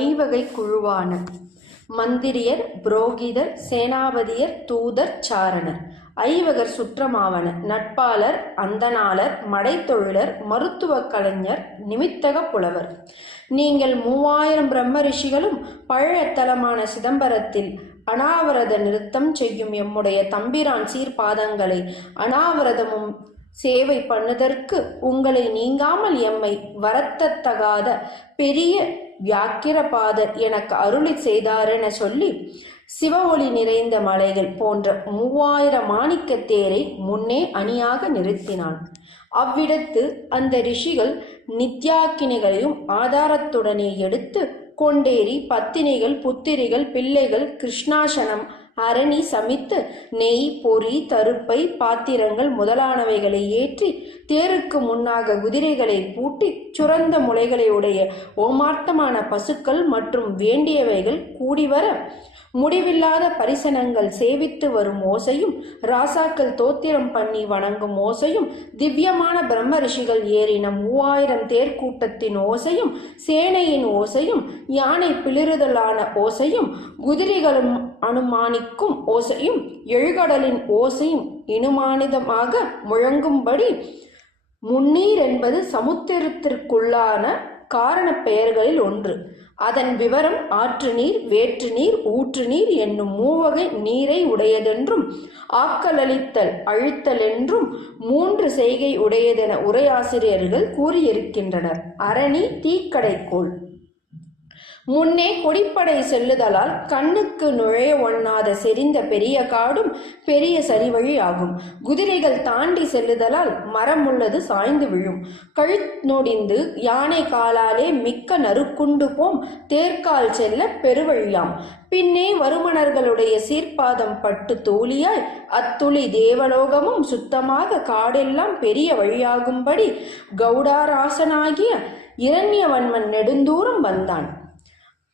ஐவகை குழுவான மந்திரியர், புரோகிதர், சேனாபதியர், தூதர், சாரணர். ஐவகர் சுற்றமாவன: நட்பாளர், அந்தணாளர், மடைத்தொழிலர், மருத்துவக் கலைஞர், நிமித்தக புலவர். நீங்கள் 3000 பிரம்ம ரிஷிகளும் பழைய தலமான சிதம்பரத்தில் அனாவரத நிறுத்தம் செய்யும் எம்முடைய தம்பிரான் சீர்பாதங்களை அனாவரதமும் சேவை பண்ணுதற்கு உங்களை நீங்காமல் எம்மை வரத்தத்தகாத பெரிய வியாக்கிரபாதர் எனக்கு அருளி செய்தாரென சொல்லி சிவ ஒளி நிறைந்த மலைகள் போன்ற 3000 மாணிக்க தேரை முன்னே அணியாக நிறுத்தினான். அவ்விடத்து அந்த ரிஷிகள் நித்யாக்கினிகளையும் ஆதாரத்துடனே எடுத்து கொண்டேறி பத்தினிகள், புத்திரிகள், பிள்ளைகள் கிருஷ்ணாசனம் அரணி சமித்து நெய், பொறி, தருப்பை, பாத்திரங்கள் முதலானவைகளை ஏற்றி தேருக்கு முன்னாக குதிரைகளை பூட்டி சுரந்த முளைகளை உடைய ஓமார்த்தமான பசுக்கள் மற்றும் வேண்டியவைகள் கூடிவர முடிவில்லாத பரிசனங்கள் சேவித்து வரும் ஓசையும், ராசாக்கள் தோத்திரம் பண்ணி வணங்கும் ஓசையும், திவ்யமான பிரம்ம ரிஷிகள் ஏறின 3000 தேர்க்கூட்டத்தின் ஓசையும், சேனையின் ஓசையும், யானை பிளிறுதலான ஓசையும், குதிரைகளும் அனுமானிக்கும் ஓசையும், எழுகடலின் ஓசையும் இனுமானிதமாக முழங்கும்படி முன்னீர் என்பது சமுத்திரத்திற்குள்ளான காரண பெயர்களில் ஒன்று. அதன் விவரம் ஆற்று நீர், வேற்று நீர், ஊற்று நீர் என்னும் 3 வகை நீரை உடையதென்றும், ஆக்கலளித்தல் அழித்தல் என்றும் 3 செய்கை உடையதென உரையாசிரியர்கள் கூறியிருக்கின்றனர். அரணி தீக்கடைக்கோள். முன்னே கொடிப்படை செல்லுதலால் கண்ணுக்கு நுழைய ஒண்ணாத செறிந்த பெரிய காடும் பெரிய சரிவழி ஆகும். குதிரைகள் தாண்டி செல்லுதலால் மரம் உள்ளது சாய்ந்து விழும். கழுநொடிந்து யானை காலாலே மிக்க நறுக்குண்டு போம் தேர்கால் செல்ல பெருவழியாம். பின்னே வருமணர்களுடைய சீர்பாதம் பட்டு தூளியாய் அத்துளி தேவலோகமும் சுத்தமாக காடெல்லாம் பெரிய வழியாகும்படி கௌடாராசனாகிய இரண்யவன்மன் நெடுந்தூரம் வந்தான்.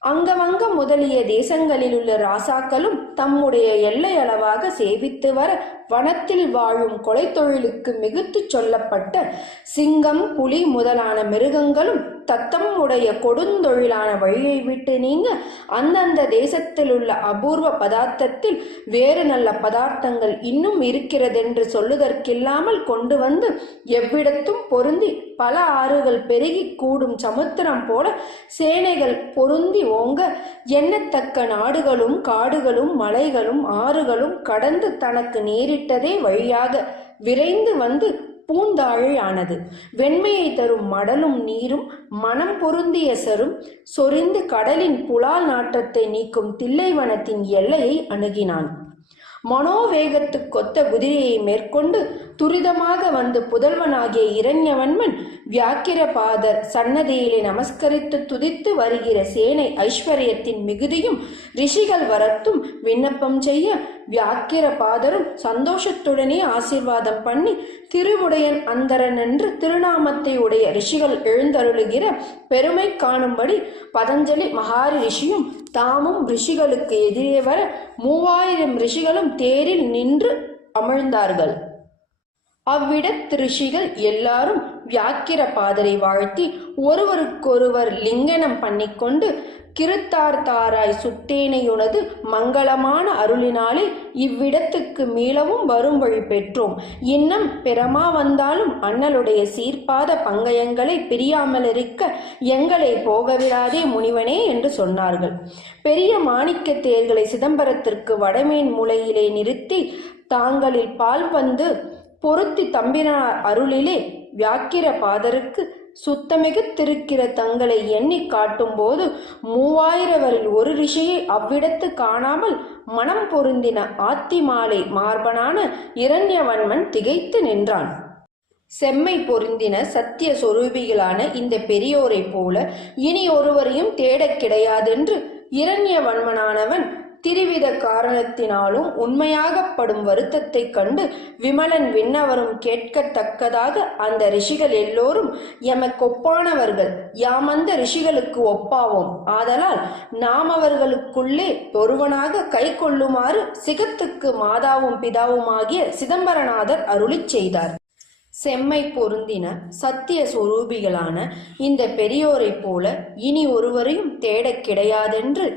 அங்கவங்க முதலிய தேசங்களிலுள்ள ராசாக்களும் தம்முடைய எல்லை அளவாக சேவித்து வர வனத்தில் வாழும் கொலை தொழிலுக்கு மிகுத்து சொல்லப்பட்ட சிங்கம், புலி முதலான மிருகங்களும் தத்தம் உடைய கொடுந்தொழிலான வழியை விட்டு நீங்க அந்தந்த தேசத்தில் உள்ள அபூர்வ பதார்த்தத்தில் வேறு நல்ல பதார்த்தங்கள் இன்னும் இருக்கிறதென்று சொல்லுதற்கில்லாமல் கொண்டு வந்து எவ்விடத்தும் பொருந்தி பல ஆறுகள் பெருகி கூடும் சமுத்திரம் போல சேனைகள் பொருந்தி ஓங்க எண்ணத்தக்க நாடுகளும் காடுகளும் மலைகளும் ஆறுகளும் கடந்து தனக்கு நேரிட்டதே வழியாக விரைந்து வந்து பூந்தாழையானது. வெண்மையை தரும் மடலும் நீரும் மனம் பொருந்திய சரும் சொரிந்து கடலின் புலால் நாற்றத்தை நீக்கும் தில்லைவனத்தின் எல்லையை அணுகினான். மனோவேகத்துக்கொத்த குதிரையை மேற்கொண்டு துரிதமாக வந்து புதல்வனாகிய இரண்யவன்மன் வியாக்கிரபாதர் சன்னதியிலே நமஸ்கரித்து துதித்து வருகிற சேனை ஐஸ்வர்யத்தின் மிகுதியும் ரிஷிகள் வரத்தும் விண்ணப்பம் செய்ய வியாக்கிரபாதரும் சந்தோஷத்துடனே ஆசீர்வாதம் பண்ணி திருவுடையன் அந்தரன் என்று திருநாமத்தை உடைய ரிஷிகள் எழுந்தருளுகிற பெருமை காணும்படி பதஞ்சலி மகாரி ரிஷியும் தாமும் ரிஷிகளுக்கு எதிரே வர 3000 ரிஷிகளும் தேரில் நின்று அமர்ந்தார்கள். அவ்விடத்து ரிஷிகள் எல்லாரும் வியாக்கிரபாதரை வாழ்த்தி ஒருவருக்கொருவர் லிங்கனம் பண்ணிக்கொண்டு கிருத்தார்த்தாராய் சுட்டேனையுனது மங்களமான அருளினாலே இவ்விடத்துக்கு மீளவும் வரும் வழி பெற்றோம். இன்னும் பெறமா வந்தாலும் அண்ணலுடைய சீர்பாத பங்கயங்களை பிரியாமலிருக்க எங்களை போகவிடாதே முனிவனே என்று சொன்னார்கள். பெரிய மாணிக்க தேர்களை சிதம்பரத்திற்கு வடமேன் மூலையிலே நிறுத்தி தாங்களில் பால் வந்து பொருத்தி தம்பினார் அருளிலே வியாக்கிரபாதருக்கு சுத்தமிகுத்திருக்கிற தங்களை எண்ணி காட்டும் போது 3000 ஒரு ரிஷியை அவ்விடத்து காணாமல் மனம் பொருந்தின ஆத்திமாலை மார்பனான இரண்யவன்மன் திகைத்து நின்றான். செம்மை பொருந்தின சத்திய சொரூபிகளான இந்த பெரியோரை போல இனி ஒருவரையும் தேடக் கிடையாதென்று இரண்யவன்மனானவன் திருவித காரணத்தினாலும் உண்மையாகப்படும் வருத்தத்தை கண்டு விமலன் விண்ணவரும் கேட்கத்தக்கதாக அந்த ரிஷிகள் எல்லோரும் எமக்கொப்பானவர்கள், யாமந்த ரிஷிகளுக்கு ஒப்பாவோம், ஆதலால் நாம் அவர்களுக்குள்ளே ஒருவனாக கை கொள்ளுமாறு சிகத்துக்கு மாதாவும் பிதாவுமாகிய சிதம்பரநாதர் அருளிச் செய்தார். செம்மை பொருந்தின சத்திய சொரூபிகளான இந்த பெரியோரைப் போல இனி ஒருவரையும் தேடக் கிடையாதென்று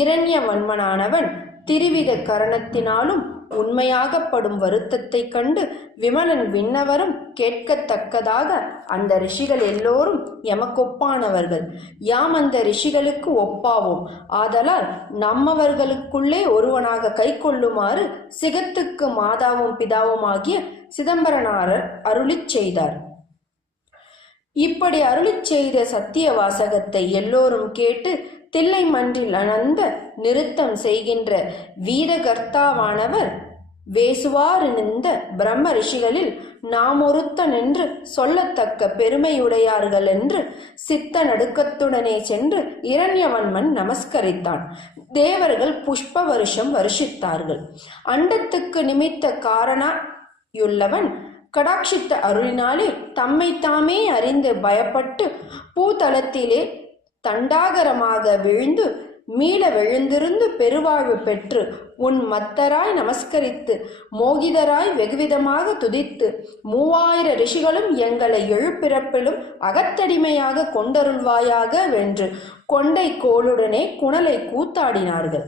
இரண்யவன்மனானவன் திருவித கரணத்தினாலும் உண்மையாகப்படும் வருத்தத்தைக் கண்டு விமலன் விண்ணவரும் கேட்கத்தக்கதாக, அந்த ரிஷிகள் எல்லோரும் எமக்கொப்பானவர்கள், யாம் அந்த ரிஷிகளுக்கு ஒப்பாவோம், ஆதலால் நம்மவர்களுக்குள்ளே ஒருவனாக கை கொள்ளுமாறு சிகத்துக்கு மாதாவும் பிதாவுமாகிய சிதம்பரனாரர் அருளிச் செய்தார். இப்படி அருளிச் செய்த சத்திய வாசகத்தை எல்லோரும் கேட்டு தில்லை மன்றில் அனந்த நிறுத்தம் செய்கின்ற வீரகர்த்தாவானவர் வேசுவாரிருந்த பிரம்ம ரிஷிகளில் நாமொருத்தன் என்று சொல்லத்தக்க பெருமையுடையார்கள் என்று சித்த நடுக்கத்துடனே சென்று இரண்யவன்மன் நமஸ்கரித்தான். தேவர்கள் புஷ்ப வருஷம் வருஷித்தார்கள். அண்டத்துக்கு நிமித்த காரணயுள்ளவன் கடாட்சித்த அருளினாலே தம்மை தாமே அறிந்து பயப்பட்டு பூதலத்திலே தண்டாகரமாக விழுந்து மீள விழுந்திருந்து பெருவாழ்வு பெற்று உன் மத்தராய் நமஸ்கரித்து மோகிதராய் வெகுவிதமாக துதித்து 3000 ரிஷிகளும் எங்களை எழுப்பிறப்பிலும் அகத்தடிமையாக கொண்டருள்வாயாக வென்று கொண்டை கோளுடனே குணலை கூத்தாடினார்கள்.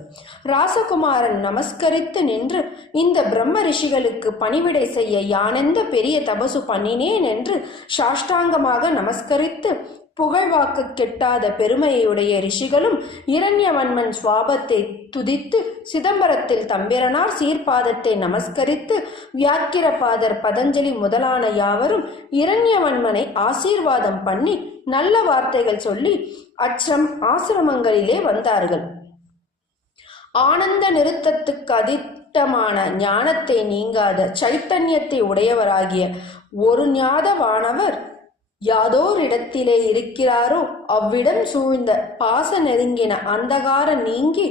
ராசகுமாரன் நமஸ்கரித்து நின்று, இந்த பிரம்ம ரிஷிகளுக்கு பணிவிடை செய்ய யானெந்த பெரிய தபசு பண்ணினேன் என்று சாஷ்டாங்கமாக நமஸ்கரித்து, புகழ்வாக்கு கெட்டாத பெருமையுடைய ரிஷிகளும் இரண்யவன்மன் சுவாபத்தை துதித்து சிதம்பரத்தில் தம்பிரனார் சீர்பாதத்தை நமஸ்கரித்து வியாக்கிரபாதர் பதஞ்சலி முதலான யாவரும் இரண்யவன்மனை ஆசீர்வாதம் பண்ணி நல்ல வார்த்தைகள் சொல்லி ஆசிரமங்களிலே வந்தார்கள். ஆனந்த நிறுத்தத்துக்கு அதிட்டமான ஞானத்தை நீங்காத சைத்தன்யத்தை உடையவராகிய ஒரு ஞாதவானவர் யாதோர் இடத்திலே இருக்கிறாரோ அவ்விடம் சூழ்ந்த பாச நெருங்கின அந்தகார நீங்கி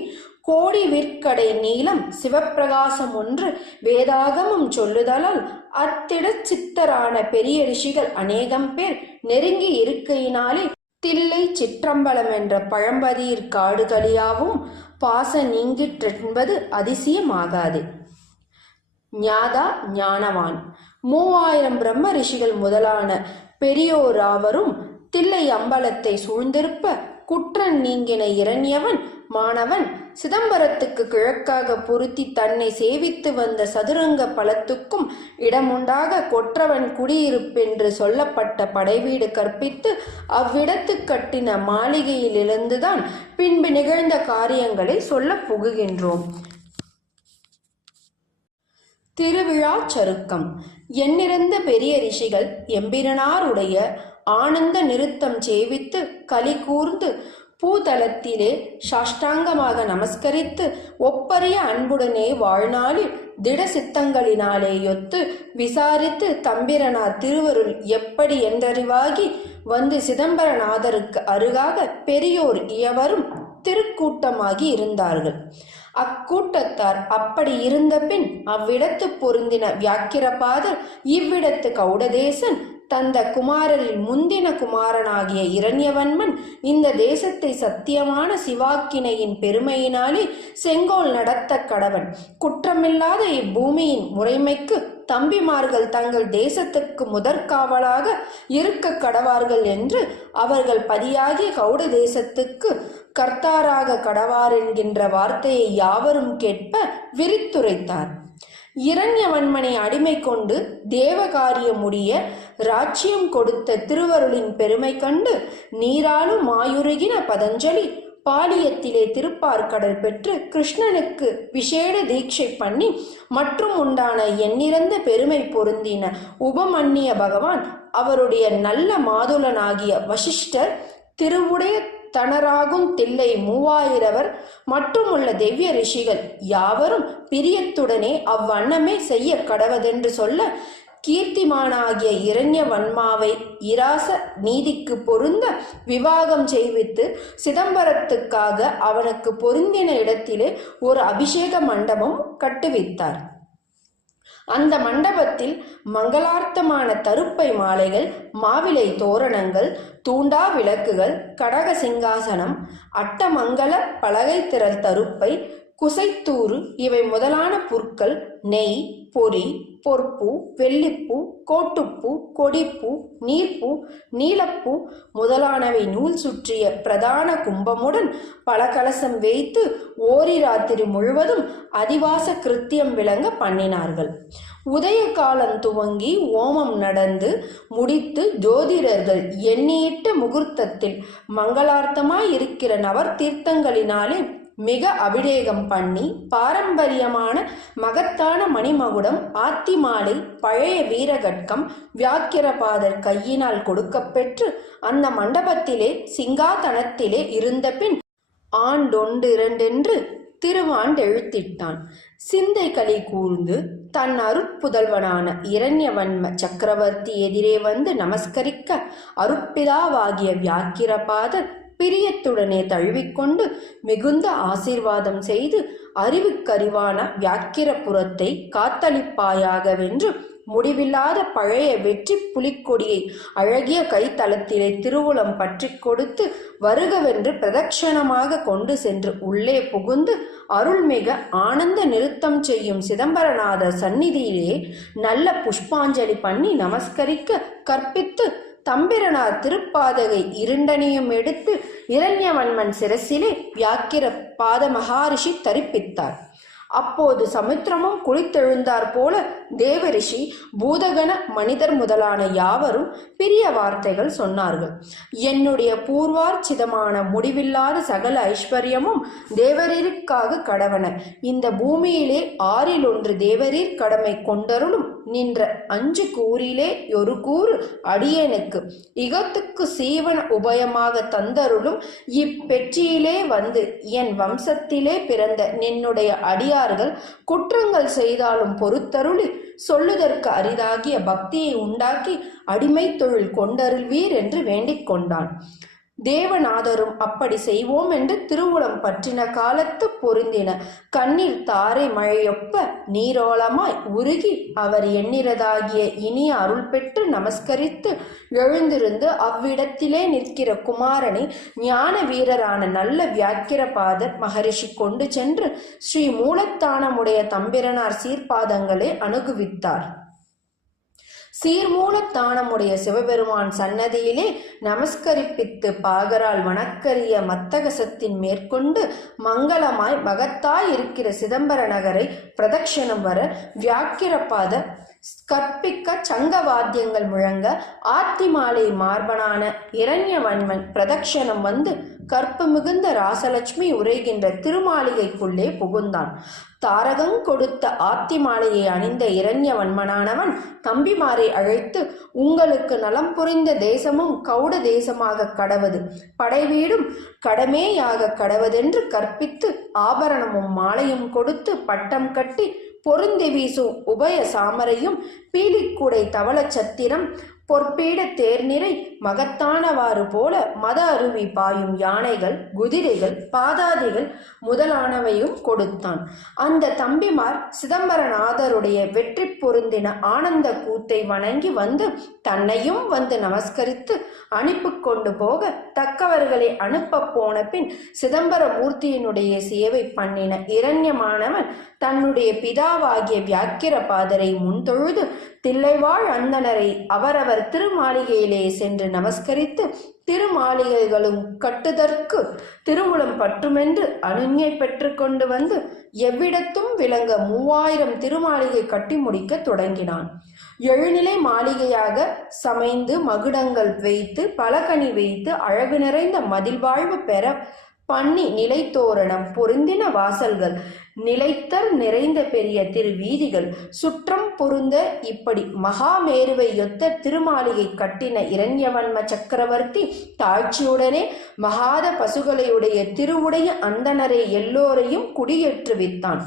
கோடி விற்கடை நீளம் சிவப்பிரகாசம் ஒன்று வேதாகமம் சொல்லுதலால் அத்திட சித்தரான பெரிய ரிஷிகள் அநேகம் பேர் நெருங்கி இருக்கையினாலே தில்லை சிற்றம்பலம் என்ற பழம்பதியிற் காடுகளியாவும் பாச நீங்கிற்றென்பது அதிசயமாகாது. ஞாதா ஞானவான் 3000 பிரம்ம ரிஷிகள் முதலான பெரியோராவரும் தில்லை அம்பலத்தை சூழ்ந்திருப்ப குற்றன் நீங்கின இரண்யவன் மாணவன் சிதம்பரத்துக்கு கிழக்காக பொருத்தி தன்னை சேவித்து வந்த சதுரங்க பலத்துக்கும் இடமுண்டாக கொற்றவன் குடியிருப்பென்று சொல்லப்பட்ட படைவீடு கற்பித்து அவ்விடத்து கட்டின மாளிகையிலிருந்துதான் பின்பு நிகழ்ந்த காரியங்களை சொல்ல புகுகின்றோம். திருவிழா சருக்கம். எண்ணிறந்த பெரிய ரிஷிகள் எம்பிரனாருடைய ஆனந்த நிறுத்தம் சேவித்து களி கூர்ந்து பூதலத்திலே சாஷ்டாங்கமாக நமஸ்கரித்து ஒப்பரிய அன்புடனே வாழ்நாளில் திட சித்தங்களினாலே யொத்து விசாரித்து தம்பிரனார் திருவருள் எப்படி என்றறிவாகி வந்து சிதம்பரநாதருக்கு அருகாக பெரியோர் இயவரும் திருக்கூட்டமாகி இருந்தார்கள். அக்கூட்டத்தார் அப்படி இருந்த பின் அவ்விடத்து பொருந்தின வியாக்கிரபாதர் இவ்விடத்து கௌடதேசன் தந்த குமாரரில் முந்தின குமாரனாகிய இரண்யவன்மன் இந்த தேசத்தை சத்தியமான சிவாக்கினையின் பெருமையினாலே செங்கோல் நடத்த கடவன், குற்றமில்லாத இப்பூமியின் முறைமைக்கு தம்பிமார்கள் தங்கள் தேசத்துக்கு முதற்காவலாக இருக்க கடவார்கள் என்று அவர்கள் பதியாகிய கௌட தேசத்துக்கு கர்த்தாராக கடவார் என்கின்ற வார்த்தையை யாவரும் கேட்ப விரித்துரைத்தார். இரண்யவன்மனை அடிமை கொண்டு தேவகாரியமுடிய ராஜ்யம் கொடுத்த திருவருளின் பெருமை கண்டு நீராலும் மாயுருகின பதஞ்சலி பாலியத்திலே திருப்பார்கடல் பெற்று கிருஷ்ணனுக்கு விசேட தீட்சை பண்ணி மற்றும் உண்டான எண்ணிறந்த பெருமை பொருந்தின உபமன்னிய பகவான் அவருடைய நல்ல மாதுளனாகிய வசிஷ்டர் திருவுடைய தனராகும் தில்லை 3000 மற்றும் உள்ள தெய்வ ரிஷிகள் யாவரும் பிரியத்துடனே அவ்வண்ணமே செய்ய கடவதென்று சொல்ல கீர்த்திமானாகிய இரண்யவன்மாவை இராச நீதிக்கு பொருந்த விவாகம் செய்வித்து சிதம்பரத்துக்காக அவனுக்கு பொருந்தின இடத்திலே ஒரு அபிஷேக மண்டபம் கட்டுவித்தார். அந்த மண்டபத்தில் மங்களார்த்தமான தருப்பை மாலைகள், மாவிலை தோரணங்கள், தூண்டா விளக்குகள், கடக சிங்காசனம், அட்டமங்கல பலகை திரள் தருப்பை, குசைத்தூறு இவை முதலான புற்கள் நெய், பொறி, பொற்பூ, வெள்ளிப்பூ, கோட்டுப்பூ, கொடிப்பூ, நீர்ப்பூ, நீலப்பூ முதலானவை நூல் சுற்றிய பிரதான கும்பமுடன் பல கலசம் வைத்து ஓரிராத்திரி முழுவதும் அதிவாச கிருத்தியம் விளங்க பண்ணினார்கள். உதய காலம் துவங்கி ஓமம் நடந்து முடித்து ஜோதிடர்கள் எண்ணியிட்ட முகூர்த்தத்தில் மங்களார்த்தமாயிருக்கிற நவர் தீர்த்தங்களினாலே மிக அபிஷேகம் பண்ணி பாரம்பரியமான மகத்தான மணிமகுடம், ஆத்திமாலை, பழைய வீரகட்கம் வியாக்கிரபாதர் கையினால் கொடுக்கப்பெற்று அந்த மண்டபத்திலே சிங்காதனத்திலே இருந்த பின் ஆண்டொன்றிரண்டென்று திருவாண்டெழுத்திட்டான். சிந்தை களி கூர்ந்து தன் அருட்புதல்வனான இரண்யவன்ம சக்கரவர்த்தி எதிரே வந்து நமஸ்கரிக்க அருட்பிதாவாகிய வியாக்கிரபாதர் பிரியத்துடனே தழுவிக்கொண்டு மிகுந்த ஆசீர்வாதம் செய்து அறிவுக்கறிவான வியாக்கிரபுரத்தை காத்தளிப்பாயாகவென்று முடிவில்லாத பழைய வெற்றி புலிக்கொடியை அழகிய கைத்தளத்திலே திருவுளம் பற்றி கொடுத்து வருகவென்று பிரதட்சணமாக கொண்டு சென்று உள்ளே புகுந்து அருள்மிக ஆனந்த நிறுத்தம் செய்யும் சிதம்பரநாதர் சந்நிதியிலே நல்ல புஷ்பாஞ்சலி பண்ணி நமஸ்கரிக்க கற்பித்து தம்பிரனார் திருப்பாதகை இருண்டனையும் எடுத்து இரண்யவன்மன் சிரசிலே வியாக்கிர பாத மகாரிஷி தரிப்பித்தார். அப்போது சமுத்திரமும் குளித்தெழுந்தார் போல தேவரிஷி, பூதகண, மனிதர் முதலான யாவரும் பிரிய வார்த்தைகள் சொன்னார்கள். என்னுடைய பூர்வார்ச்சிதமான முடிவில்லாத சகல ஐஸ்வர்யமும் தேவரீருக்காக கடவன. இந்த பூமியிலே 6 தேவரீர் கடமை கொண்டருளும் நின்ற 5 கூறிலே ஒரு கூறு அடியேனுக்கு இகத்துக்கு சீவன உபயமாக தந்தருளும் இப்பெற்றியிலே வந்து என் வம்சத்திலே பிறந்த நின்னுடைய அடியார்கள் குற்றங்கள் செய்தாலும் பொறுத்தருளி சொல்லுதற்கு அரிதாகிய பக்தியை உண்டாக்கி அடிமை தொழில் கொண்டருள்வீர் என்று வேண்டிக் கொண்டான். தேவநாதரும் அப்படி செய்வோம் என்று திருவுளம் பற்றின காலத்து பொருந்தின கண்ணீர் தாரை மழையொப்ப நீரோளமாய் உருகி அவர் எண்ணிறதாகிய இனிய அருள் பெற்று நமஸ்கரித்து எழுந்திருந்து அவ்விடத்திலே நிற்கிற குமாரனை ஞான வீரரான நல்ல வியாக்கிரபாதர் மகரிஷி கொண்டு சென்று ஸ்ரீ மூலத்தானமுடைய தம்பிரனார் சீர்பாதங்களை அணுகுவித்தார். சீர்மூலத்தானமுடைய சிவபெருமான் சன்னதியிலே நமஸ்கரிப்பித்து பாகரால் வணக்கரிய மத்தகசத்தின் மேற்கொண்டு மங்களமாய் மகத்தாய் இருக்கிற சிதம்பர நகரை பிரதட்சணம் வர வியாக்கிரபாத கற்பிக்க சங்க வாத்தியங்கள் முழங்க ஆத்திமாலை மார்பனான இரண்யவன்மன் பிரதட்சணம் வந்து கற்பு மிகுந்த ராசலட்சுமி உரைகின்ற திருமாளிகைக்குள்ளே புகுந்தான். தாரகங் கொடுத்த ஆத்திமாலையை அணிந்த இரண்யவன்மனானவன் தம்பிமாரை அழைத்து, உங்களுக்கு நலம் புரிந்த தேசமும் கௌட தேசமாக கடவது, படைவீடும் கடமேயாக கடவதென்று கற்பித்து ஆபரணமும் மாலையும் கொடுத்து பட்டம் கட்டி பொருந்தி வீசும் உபய சாமரையும் பீலிக்குடை தவள சத்திரம் பொற்பீட தேர்நிறை மகத்தானவாறு போல மத அருவி பாயும் யானைகள், குதிரைகள், பாதாதிகள் முதலானவையும் கொடுத்தான். அந்த தம்பிமார் சிதம்பரநாதருடைய வெற்றி பொருந்தின ஆனந்த கூத்தை வணங்கி வந்து தன்னையும் வந்து நமஸ்கரித்து அனுப்பி கொண்டு போக தக்கவர்களை அனுப்ப போன பின் சிதம்பர மூர்த்தியினுடைய சேவை பண்ணின இரண்யமானவன் தன்னுடைய பிதாவாகிய வியாக்கிரபாதரை முன்தொழுது தில்லைவாழ் அந்தனரை அவரவர் திருமாளிகையிலே சென்று நமஸ்கரித்து திருமாளிகைகளும் கட்டுதற்கு திருவுளம் பற்றுமென்று அனுஞை பெற்று கொண்டு வந்து எவ்விடத்தும் விளங்க 3000 திருமாளிகை கட்டி முடிக்க தொடங்கினான். 7 நிலை மாளிகையாக சமைந்து மகுடங்கள் வைத்து பலகனி வைத்து அழகு நிறைந்த மதில் வாழ்வு பெற பண்ணி நிலைத்தோரணம் பொருந்தின வாசல்கள் நிலைத்தர் நிறைந்த பெரிய திருவீதிகள் சுற்றம் பொருந்த இப்படி மகாமேருவை யொத்த திருமாளிகை கட்டின இரண்யவன்ம சக்கரவர்த்தி தாழ்ச்சியுடனே மகாத பசுகளையுடைய திருவுடைய அந்தனரை எல்லோரையும் குடியேற்றுவித்தான்.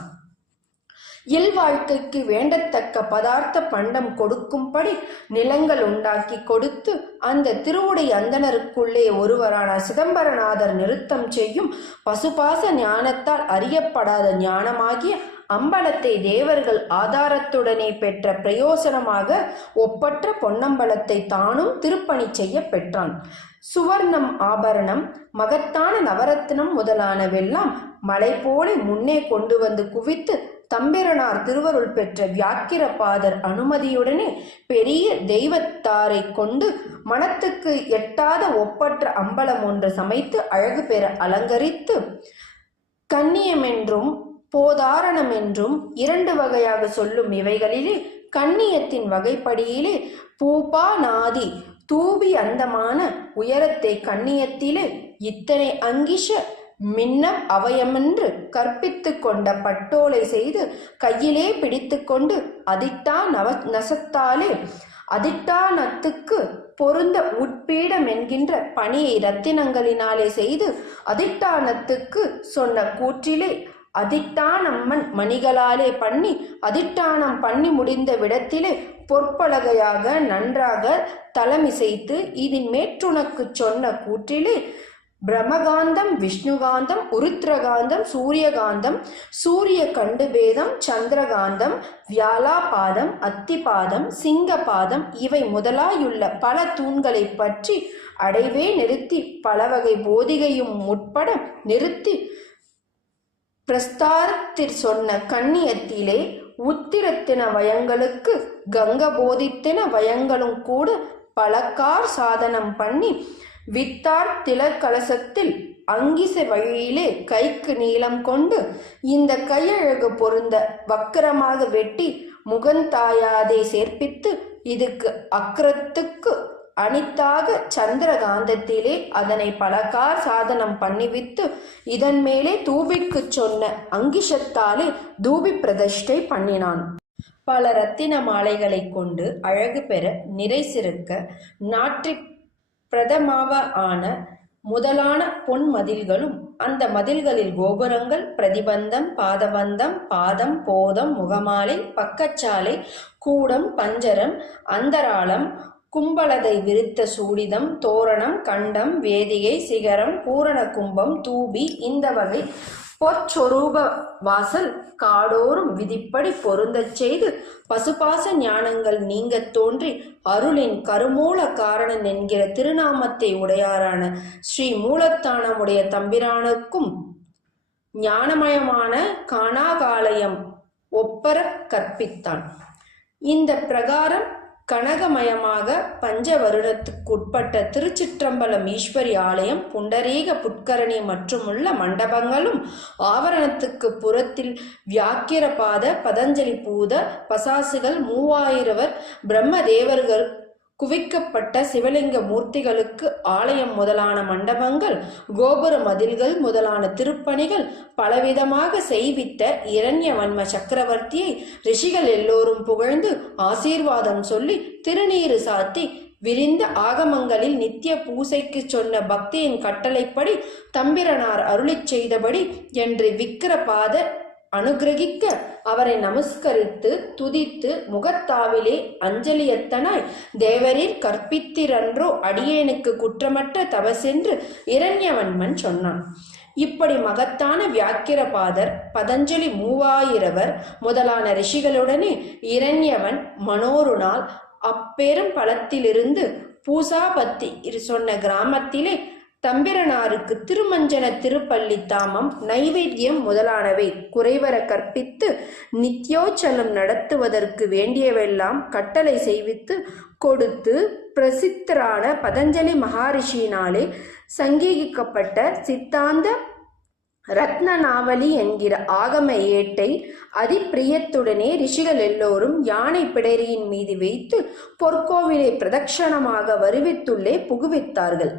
இல்வாழ்க்கைக்கு வேண்டத்தக்க பதார்த்த பண்டம் கொடுக்கும்படி நிலங்கள் உண்டாக்கி கொடுத்து அந்த திருவுடை அந்தனருக்குள்ளே ஒருவரான சிதம்பரநாதர் நிறுத்தம் செய்யும் பசுபாச ஞானத்தால் அறியப்படாத ஞானமாகிய அம்பலத்தை தேவர்கள் ஆதாரத்துடனே பெற்ற பிரயோசனமாக ஒப்பற்ற பொன்னம்பலத்தை தானும் திருப்பணி செய்ய பெற்றான். சுவர்ணம் ஆபரணம், மகத்தான நவரத்னம் முதலானவெல்லாம் மலை போல முன்னே கொண்டு வந்து குவித்து தம்பிரனார் திருவருள் பெற்ற வியாக்கிரபாதர் அனுமதியுடனே பெரிய தெய்வத்தாரை கொண்டு மனத்துக்கு எட்டாத ஒப்பற்ற அம்பலம் ஒன்று சமைத்து அழகு பெற அலங்கரித்து கண்ணியமென்றும் போதாரணம் என்றும் 2 வகையாக சொல்லும் இவைகளிலே கண்ணியத்தின் வகைப்படியிலே பூபா நாதி தூபி அந்தமான உயரத்தை கண்ணியத்திலே இத்தனை அங்கிஷ மின்னம் அவயமென்று கற்பித்து கொண்ட பட்டோலை செய்து கையிலே பிடித்து கொண்டு நசத்தாலே அதிட்டானத்துக்கு பொருந்த உட்பீடம் என்கின்ற பணியை ரத்தினங்களினாலே செய்து அதிட்டானத்துக்கு சொன்ன கூற்றிலே அதிட்டானம்மன் மணிகளாலே பண்ணி அதிட்டானம் பண்ணி முடிந்த விடத்திலே பொற்பலகையாக நன்றாக தலமிசைத்து இதன் மேற்றுனக்கு சொன்ன கூற்றிலே பிரம்மகாந்தம், விஷ்ணுகாந்தம், உருத்ரகாந்தம், சூரியகாந்தம், சூரிய கண்டுபேதம், சந்திரகாந்தம், வியாலாபாதம், அத்திபாதம், சிங்கபாதம் இவை முதலாயுள்ள பல தூண்களை பற்றி அடைவே நிறுத்தி பலவகை போதிகையும் உட்பட நிறுத்தி பிரஸ்தாரத்தில் சொன்ன கண்ணியத்திலே உத்திரத்தின வயங்களுக்கு கங்க போதித்தின வயங்களும் கூட பலக்கார் சாதனம் பண்ணி வித்தார் திலர் கலசத்தில் அங்கிச வழியிலே கைக்கு நீளம் கொண்டு இந்த கையழகு பொருந்த வக்கரமாக வெட்டி முகந்தாயாதை சேர்ப்பித்து இதுக்கு அக்கரத்துக்கு அனித்தாக சந்திரகாந்தத்திலே அதனை பலகார் சாதனம் பண்ணிவித்து இதன் மேலே தூபிக்கு சொன்ன அங்கிஷத்தாலே தூபி பிரதிஷ்டை பண்ணினான். பல ரத்தின மாலைகளை கொண்டு அழகு பெற நிறை சிறுக்க நாற்றி பிரதமாவ ஆன முதலான பொன் மதில்களும் அந்த மதில்களில் கோபுரங்கள், பிரதிபந்தம், பாதபந்தம், பாதம், போதம், முகமாலை, பக்கச்சாலை, கூடம், பஞ்சரம், அந்தராளம், கும்பலதை விருத்த சூடிதம், தோரணம், கண்டம், வேதிகை, சிகரம், பூரண கும்பம், தூபி இந்த வகை பொற்சொரூப வாசல் காடோறும் விதிப்படி பொருந்தச் செய்து பசுபாச ஞானங்கள் நீங்க தோன்றி அருளின் கருமூல காரணன் என்கிற திருநாமத்தை உடையாரான ஸ்ரீ மூலத்தானமுடைய தம்பிரானுக்கும் ஞானமயமான காணாகாலயம் ஒப்பர கற்பித்தான். இந்த பிரகாரம் கனகமயமாக பஞ்சவருடத்துக்குட்பட்ட திருச்சிற்றம்பலம் ஈஸ்வரி ஆலயம், புண்டரீக புட்கரணி மற்றுமுள்ள மண்டபங்களும் ஆவரணத்துக்கு புறத்தில் வியாக்கிரபாத, பதஞ்சலி பூத பசாசுகள், 3000 பிரம்மதேவர்கள் குவிக்கப்பட்ட சிவலிங்க மூர்த்திகளுக்கு ஆலயம் முதலான மண்டபங்கள், கோபுர மதில்கள் முதலான திருப்பணிகள் பலவிதமாக செய்வித்த இரண்யவன்ம சக்கரவர்த்தியை ரிஷிகள் எல்லோரும் புகழ்ந்து ஆசீர்வாதம் சொல்லி திருநீறு சாத்தி விரிந்த ஆகமங்களில் நித்திய பூசைக்கு சொன்ன பக்தியின் கட்டளைப்படி தம்பிரனார் அருளிச் செய்தபடி என்று விக்கிரபாத அனுகிரகிக்க அவரை நமஸ்கரித்து துதித்து முகத்தாவிலே அஞ்சலியத்தனாய் தேவரீர் கற்பித்திரன்றோ அடியேனுக்கு குற்றமற்ற தவசென்று இரண்யவன்மன் சொன்னான். இப்படி மகத்தான வியாக்கிரபாதர், பதஞ்சலி 3000 முதலான ரிஷிகளுடனே இரண்யவன் மனோரு நாள் அப்பெரும் பலத்திலிருந்து பூசாபத்தி சொன்ன கிராமத்திலே தம்பிரனாருக்கு திருமஞ்சன திருப்பள்ளி தாமம், நைவேத்தியம் முதலானவை குறைவர கற்பித்து நித்யோச்சலம் நடத்துவதற்கு வேண்டியவெல்லாம் கட்டளை செய்வித்து கொடுத்து பிரசித்தரான பதஞ்சலி மகாரிஷியினாலே சங்கீகிக்கப்பட்ட சித்தாந்த ரத்னநாவலி என்கிற ஆகம ஏட்டை அதிப்பிரியத்துடனே ரிஷிகள் எல்லோரும் யானை பிடரியின் மீது வைத்து பொற்கோவிலை பிரதட்சணமாக வருவித்துள்ளே புகுவித்தார்கள்.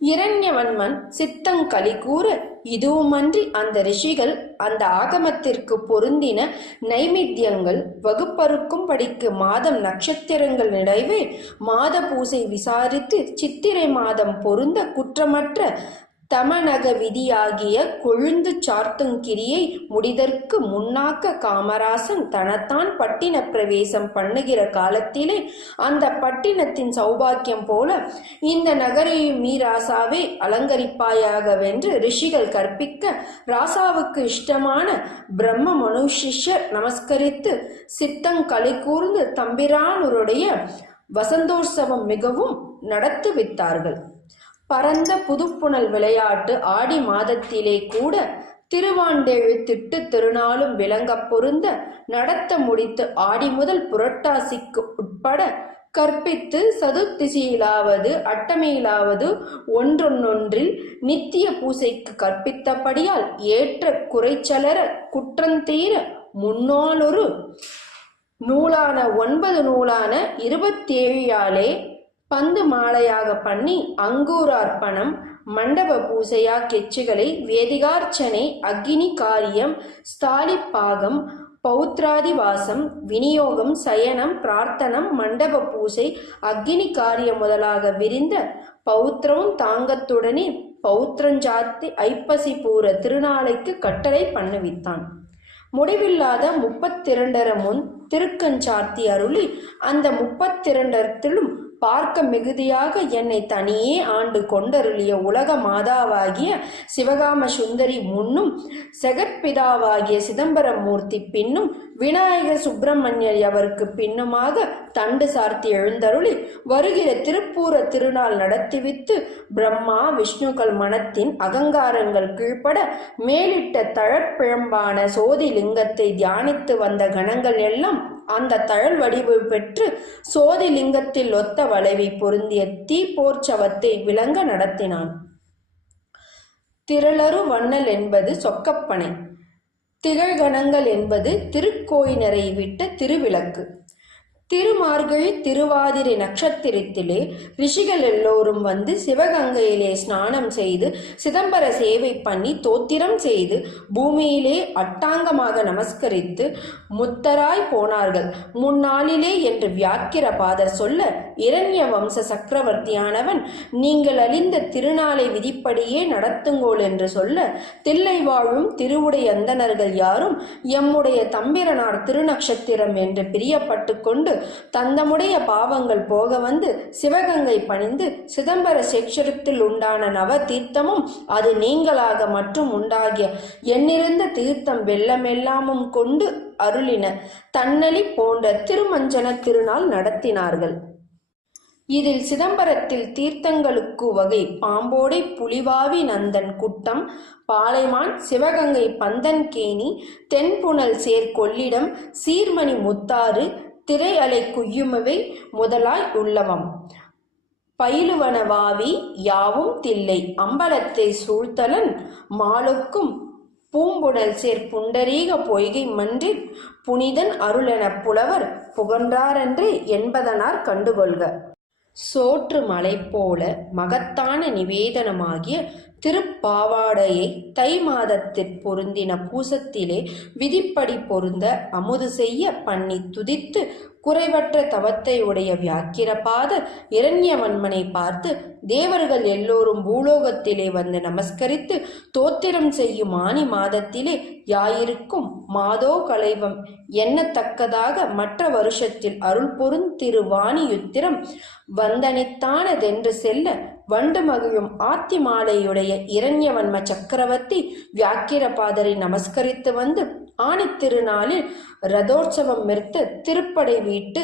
இரண்யவன்மன் சித்தங்களி கூற இதுவுமன்றி அந்த ரிஷிகள் அந்த ஆகமத்திற்கு பொருந்தின நைமித்தியங்கள் வகுப்பறுக்கும் படிக்கு மாதம் நட்சத்திரங்கள் நினைவே மாத பூசை விசாரித்து சித்திரை மாதம் பொருந்த குற்றமற்ற தமநக விதியாகிய கொழுந்து சார்த்துங்கிரியை முடிதற்கு முன்னாக்க காமராசன் தனத்தான் பட்டின பிரவேசம் பண்ணுகிற காலத்திலே அந்த பட்டினத்தின் சௌபாக்கியம் போல இந்த நகரையும் மீ ராசாவே அலங்கரிப்பாயாக வென்று ரிஷிகள் கற்பிக்க ராசாவுக்கு இஷ்டமான பிரம்ம மனுஷிஷர் நமஸ்கரித்து சித்தங்களி கூர்ந்து தம்பிரானுடைய வசந்தோற்சவம் மிகவும் நடத்துவித்தார்கள். பரந்த புதுப்புணல் விளையாட்டு ஆடி மாதத்திலே கூட திருவாண்டெழுத்திட்டு திருநாளும் விளங்கப் பொருந்த நடத்த முடித்து ஆடி முதல் புரட்டாசிக்கு உட்பட கற்பித்து சதுர்த்திசியிலாவது அட்டமையிலாவது ஒன்றொன்றில் நித்திய பூசைக்கு கற்பித்தபடியால் ஏற்ற குறைச்சலர குற்றந்தீர முன்னாளொரு நூலான 9 நூலான 27 பந்து மாலையாக பண்ணி அங்கூரார்ப்பணம் மண்டப பூசையா கெச்சுகளை வேதிகார்ச்சனை அக்னி காரியம் ஸ்தாலிப்பாகம் பௌத்ராதிவாசம் விநியோகம் சயனம் பிரார்த்தனம் மண்டப பூசை அக்னி காரியம் முதலாக விரிந்த பௌத்திரமும் தாங்கத்துடனே பௌத்திரஞ்சாத்தி ஐப்பசி பூர திருநாளைக்கு கட்டளை பண்ணுவித்தான். முடிவில்லாத 32 முன் திருக்கஞ்சார்த்தி அருளி அந்த 32 பார்க்க மிகுதியாக என்னை தனியே ஆண்டு கொண்டருளிய உலக மாதாவாகிய சிவகாம சுந்தரி முன்னும் செகற்பிதாவாகிய சிதம்பரமூர்த்தி பின்னும் விநாயகர் சுப்பிரமணியர் அவருக்கு பின்னுமாக தண்டு சார்த்தி எழுந்தருளி வருகிற திருப்பூர திருநாள் நடத்திவித்து பிரம்மா விஷ்ணுக்கள் மனத்தின் அகங்காரங்கள் கீழ்ப்பட மேலிட்ட தழற்பிழம்பான சோதி லிங்கத்தை தியானித்து வந்த கணங்கள் எல்லாம் அந்த தழல் வடிவு பெற்று சோதி லிங்கத்தில் ஒத்த வளைவை பொருந்திய தீப்போர்ச்சவத்தை விளங்க நடத்தினான். திரளரு வண்ணல் என்பது சொக்கப்பனை, திகழ்கணங்கள் என்பது திருக்கோயினரை விட்ட திருவிளக்கு. திருமார்கழி திருவாதிரை நட்சத்திரத்திலே ரிஷிகள் எல்லோரும் வந்து சிவகங்கையிலே ஸ்நானம் செய்து சிதம்பர சேவை பண்ணி தோத்திரம் செய்து பூமியிலே அட்டாங்கமாக நமஸ்கரித்து முத்தராய் போனார்கள். முன்னாளிலே என்று வியாக்கிர பாதர் சொல்ல இரண்ய வம்ச சக்கரவர்த்தியானவன் நீங்கள் அழிந்த திருநாளை விதிப்படியே நடத்துங்கோள் என்று சொல்ல தில்லை வாழும் திருவுடை அந்தணர்கள் யாரும் எம்முடைய தம்பிரனார் திருநக்ஷத்திரம் என்று பிரியப்பட்டு கொண்டு தந்தமுடைய பாவங்கள் போக வந்து சிவகங்கை பணிந்து சிதம்பர சேக்ஷரத்தில் உண்டான நவ தீர்த்தமும் அது நீங்களாக மற்றும் உண்டாகிய எண்ணிருந்த தீர்த்தம் வெள்ளமெல்லாமும் கொண்டு அருளின தன்னலி போன்ற திருமஞ்சன திருநாள் நடத்தினார்கள். இதில் சிதம்பரத்தில் தீர்த்தங்களுக்கு வகை பாம்போடை புலிவாவி நந்தன் குட்டம் பாலைமான் சிவகங்கை பந்தன்கேணி தென்புணல் சேர் கொள்ளிடம் சீர்மணி முத்தாறு திரை அலை குய்யுமவை முதலாய் உள்ளவம் பயிலுவனவாவி யாவும் தில்லை அம்பலத்தை சூழ்த்தலன் மாலுக்கும் பூம்புணல் சேர் புண்டரீக பொய்கை மன்றில் புனிதன் அருளென புலவர் புகன்றாரென்று என்பதனார் கண்டுகொள்க. சோற்று மலை போல மகத்தான நிவேதனமாகிய திருப்பாவாடையை தை மாதத்திற் பொருந்தின பூசத்திலே விதிப்படி பொருந்த அமுது செய்ய பண்ணி துதித்து குறைவற்ற தவத்தை உடைய வியாக்கிரபாதர் இரண்யவன்மனை பார்த்து தேவர்கள் எல்லோரும் பூலோகத்திலே வந்து நமஸ்கரித்து தோத்திரம் செய்யும் ஆனி மாதத்திலே யாயிருக்கும் மாதோ கலைவம் எண்ணத்தக்கதாக மற்ற வருஷத்தில் அருள் பொருந்திருவாணியுத்திரம் வந்தனித்தானதென்று செல்ல வண்டு மகிழும் ஆத்தி மாலையுடைய இரண்யவன்ம சக்கரவர்த்தி வியாக்கிரபாதரை நமஸ்கரித்து வந்து ஆணி திருநாளில் ரதோற்சவம் மெர்த்த திருப்படை வீட்டு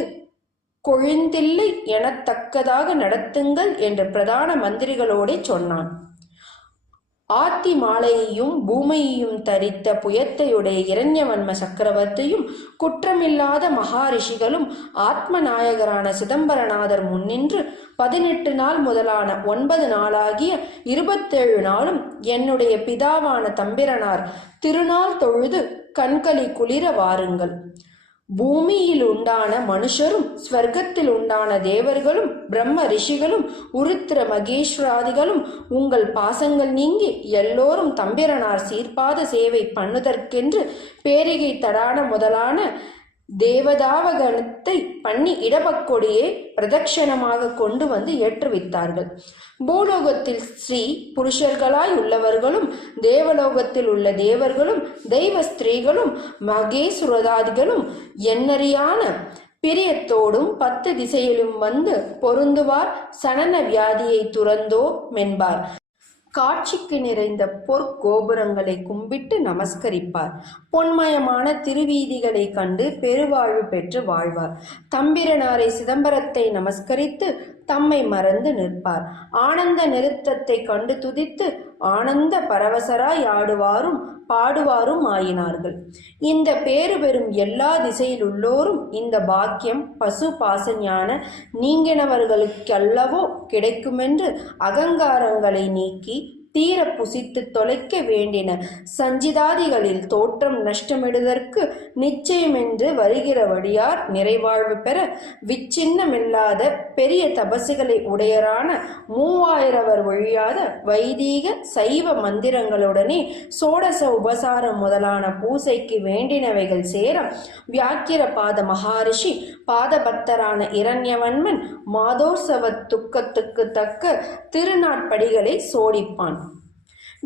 கொழுந்தில்லை எனத்தக்கதாக நடத்துங்கள் என்று பிரதான மந்திரிகளோடே சொன்னான். ஆத்தி மாலையையும் பூமியையும் தரித்த புயத்தையுடைய இரண்யவன்ம சக்கரவர்த்தியும் குற்றமில்லாத மகாரிஷிகளும் ஆத்மநாயகரான சிதம்பரநாதர் முன்னின்று 18 நாள் முதலான 9 நாளாகிய 27 நாளும் என்னுடைய பிதாவான தம்பிரனார் திருநாள் தொழுது கண்களி குளிர வாருங்கள். பூமியில் உண்டான மனுஷரும் ஸ்வர்க்கத்தில் உண்டான தேவர்களும் பிரம்ம ரிஷிகளும் உருத்திர மகேஸ்வராதிகளும் உங்கள் பாசங்கள் நீங்கி எல்லோரும் தம்பிரனார் சீர்பாத சேவை பண்ணுதற்கென்று பேரிகை தடான முதலான தேவதாவகணத்தை பண்ணி இடபக்கொடியே பிரதட்சணமாக கொண்டு வந்து ஏற்றுவித்தார்கள். பூலோகத்தில் ஸ்ரீ புருஷர்களாய் உள்ளவர்களும் தேவலோகத்தில் உள்ள தேவர்களும் தெய்வ ஸ்திரீகளும் மகேசுரதாதிகளும் எண்ணறியான பிரியத்தோடும் 10 திசையிலும் வந்து பொருந்துவார் சனன வியாதியை துறந்தோ மென்பார். காட்சிக்கு நிறைந்த பொற்கோபுரங்களை கும்பிட்டு நமஸ்கரிப்பார். பொன்மயமான திருவீதிகளை கண்டு பெருவாழ்வு பெற்று வாழ்வார். தம்பிரனாரை சிதம்பரத்தை நமஸ்கரித்து தம்மை மறந்து நிற்பார். ஆனந்த நிறுத்தத்தை கண்டு துதித்து ஆனந்த பரவசராய் ஆடுவாரும் பாடுவாரும் ஆயினார்கள். இந்த பேறு பெறும் எல்லா திசையில் உள்ளோரும் இந்த பாக்கியம் பசு பாசஞான நீங்கினவர்களுக்கல்லவோ கிடைக்குமென்று அகங்காரங்களை நீக்கி தீர புசித்து தொலைக்க வேண்டின சஞ்சிதாதிகளில் தோற்றம் நஷ்டமிடுதற்கு நிச்சயமென்று வருகிறவடியார் நிறைவாழ்வு பெற விச்சின்னமில்லாத பெரிய தபசுகளை உடையரான 3000 ஒழியாத வைதீக சைவ மந்திரங்களுடனே சோடச உபசாரம் முதலான பூசைக்கு வேண்டினவைகள் சேர வியாக்கிர பாத மகாரிஷி பாதபக்தரான இரண்யவன்மன் மாதோற்சவ துக்கத்துக்கு தக்க திருநாட்படிகளை சோடிப்பான்.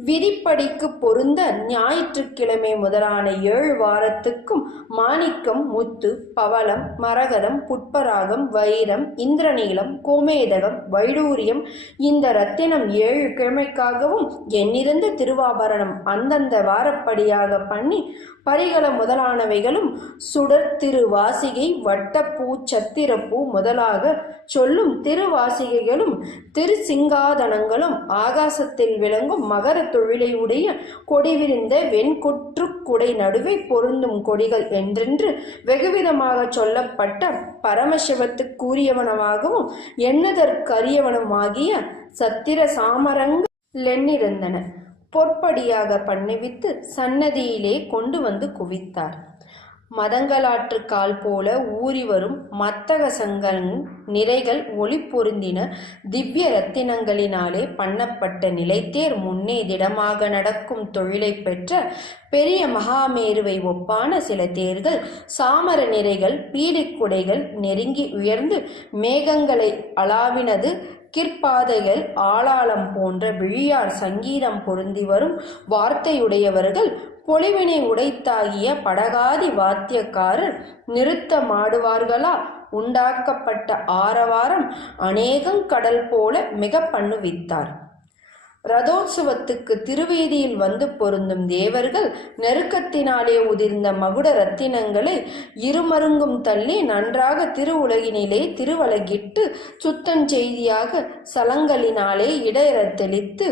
விதிப்படிக்கு பொருந்த ஞாயிற்றுக்கிழமை முதலான 7 வாரத்துக்கும் மாணிக்கம், முத்து, பவளம், மரகதம், புட்பராகம், வைரம், இந்திரநீலம், கோமேதகம், வைடூரியம் இந்த ரத்தினம் 7 கிழமைக்காகவும் எண்ணிறந்த திருவாபரணம் அந்தந்த வாரப்படியாக பண்ணி பரிகள முதலானவைகளும் சுடர் திருவாசிகை வட்டப்பூ சத்திரப்பூ முதலாக சொல்லும் திருவாசிகைகளும் திருசிங்காதனங்களும் ஆகாசத்தில் விளங்கும் மகர தொழிலை உடைய கொடிவிரிந்த வெண்கொற்று குடை நடுவே பொருந்தும் கொடிகள் என்றென்று வெகுவிதமாக சொல்லப்பட்ட பரமசிவத்துக்குரியவனமாகவும் எண்ணுதற்கரியவனுமாகிய சத்திர சாமரங்களெண்ணிருந்தன. பொற்படியாக பண்ணிவித்து சன்னதியிலே கொண்டு வந்து குவித்தார். மதங்களாற்று கால் போல ஊறி வரும் மத்தக சங்கங்களின் நிறைகள் ஒளி பொருந்தின திவ்ய ரத்தினங்களினாலே பண்ணப்பட்ட நிலைத்தேர் முன்னே திடமாக நடக்கும் தொழிலை பெற்ற பெரிய மகாமேருவை ஒப்பான சில தேர்கள் சாமர நிறைகள் பீலிக்குடைகள் நெருங்கி உயர்ந்து மேகங்களை அளாவினது கிற்பாதைகள் ஆளாளம் போன்ற விழியார் சங்கீதம் பொருந்தி வரும் வார்த்தையுடையவர்கள் பொலிவினை உடைத்தாகிய படகாதி வாத்தியக்காரர் நிறுத்தமாடுவார்களா உண்டாக்கப்பட்ட ஆரவாரம் அநேகங் கடல் போல மிக பண்ணுவித்தார். ரதோத்சவத்துக்கு திருவீதியில் வந்து பொருந்தும் தேவர்கள் நெருக்கத்தினாலே உதிர்ந்த மகுட ரத்தினங்களை இருமருங்கும் தள்ளி நன்றாக திருவுலகினிலே திருவலகிட்டு சுத்தஞ்செய்தியாக சலங்களினாலே இடையறத் தெளித்து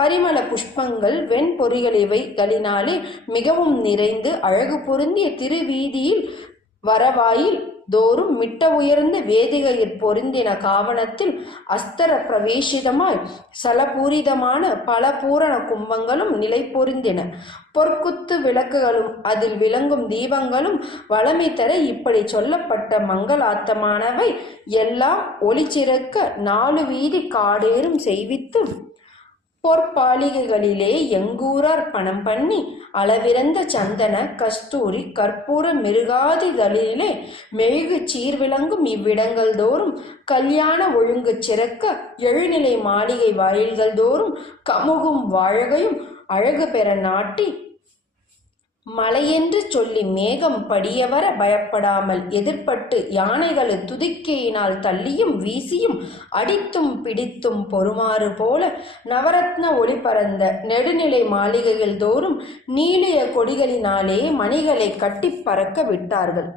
பரிமள புஷ்பங்கள் வெண்பொறிகள் இவைகளினாலே மிகவும் நிறைந்து அழகு பொருந்திய திருவீதியில் வரவாயில் தோறும் மிட்ட உயர்ந்த வேதிகையில் பொருந்தின காவணத்தில் அஸ்தர பிரவேசிதமாய் சலபூரிதமான பல பூரண கும்பங்களும் நிலை பொருந்தின. பொற்குத்து விளக்குகளும் அதில் விளங்கும் தீபங்களும் வளமை தர இப்படி சொல்லப்பட்ட மங்களாத்தமானவை எல்லாம் ஒளிச்சிறக்க 4 வீதி காடேறும் செய்வித்து பொற்பாலிகைகளிலே எங்கூரார் பணம் பண்ணி அளவிறந்த சந்தன கஸ்தூரி கற்பூர மிருகாதிகளிலே மெழுகு சீர்விளங்கும் இவ்விடங்கள் தோறும் கல்யாண ஒழுங்கு சிறக்க 7 நிலை மாளிகை வாயில்கள் தோறும் கமுகும் வாழகையும் அழகு பெற நாட்டி மலையென்று சொல்லி மேகம் படியவர பயப்படாமல் எதிர்பட்டு யானைகளை துதிக்கையினால் தள்ளியும் வீசியும் அடித்தும் பிடித்தும் பொறுமாறு போல நவரத்ன ஒளி பரந்த நெடுநிலை மாளிகைகள் தோறும் நீளிய கொடிகளினாலே மணிகளை கட்டி பறக்க விட்டார்கள்.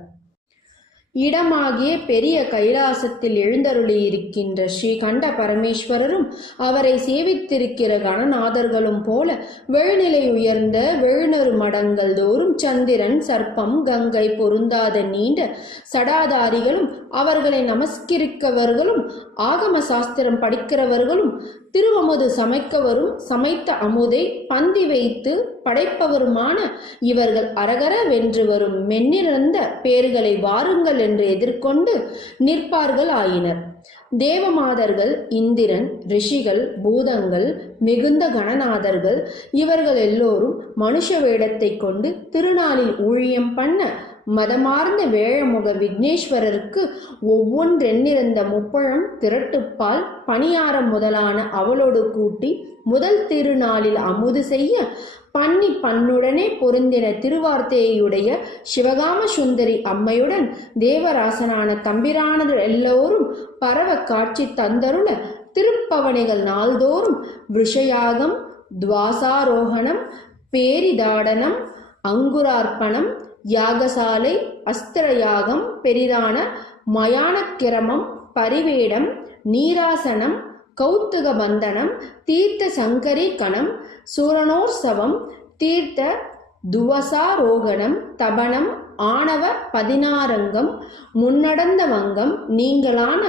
இடமாகிய பெரிய கைலாசத்தில் எழுந்தருளி இருக்கின்ற ஸ்ரீகண்ட பரமேஸ்வரரும் அவரை சேவித்திருக்கிற கணநாதர்களும் போல வெழுநிலை உயர்ந்த வெழுநறு மடங்கள் தோறும் சந்திரன் சர்ப்பம் கங்கை பொருந்தாத நீண்ட சடாதாரிகளும் அவர்களை நமஸ்கரிக்கவர்களும் ஆகம சாஸ்திரம் படிக்கிறவர்களும் திருவமுது சமைக்கவரும் சமைத்த அமுதை பந்தி வைத்து படைப்பவருமான இவர்கள் அரகர வென்று வரும் மென்னிறந்த பேர்களை வாருங்கள் என்று எதிர்கொண்டு நிற்பார்கள் ஆயினர். தேவமாதர்கள், இந்திரன், ரிஷிகள், பூதங்கள், மிகுந்த கணநாதர்கள் இவர்கள் எல்லோரும் மனுஷ வேடத்தை கொண்டு திருநாளில் ஊழியம் பண்ண மதமார்ந்த வேழமுக விக்னேஸ்வரருக்கு ஒவ்வொன்றெண்ணிருந்த முப்பழம் திரட்டுப்பால் பணியாரம் முதலான அவளோடு கூட்டி முதல் திருநாளில் அமுது செய்ய பண்ணி பண்ணுடனே பொருந்தின திருவார்த்தையுடைய சிவகாம சுந்தரி அம்மையுடன் தேவராசனான தம்பிரானது எல்லோரும் பரவ காட்சி தந்தருள திருப்பவனைகள் நாள்தோறும் விஷயாகம், துவாசாரோகணம், பேரிதாடனம், அங்குரார்ப்பணம், யாகசாலை, அஸ்திர யாகம், பெரிதான மயான கிரமம், பரிவேடம், நீராசனம், கௌத்துக பந்தனம், தீர்த்த சங்கரீகணம், சூரணோற்சவம், தீர்த்த துவசாரோகணம், தபனம், ஆணவ 16 முன்னடந்த வங்கம், நீங்களான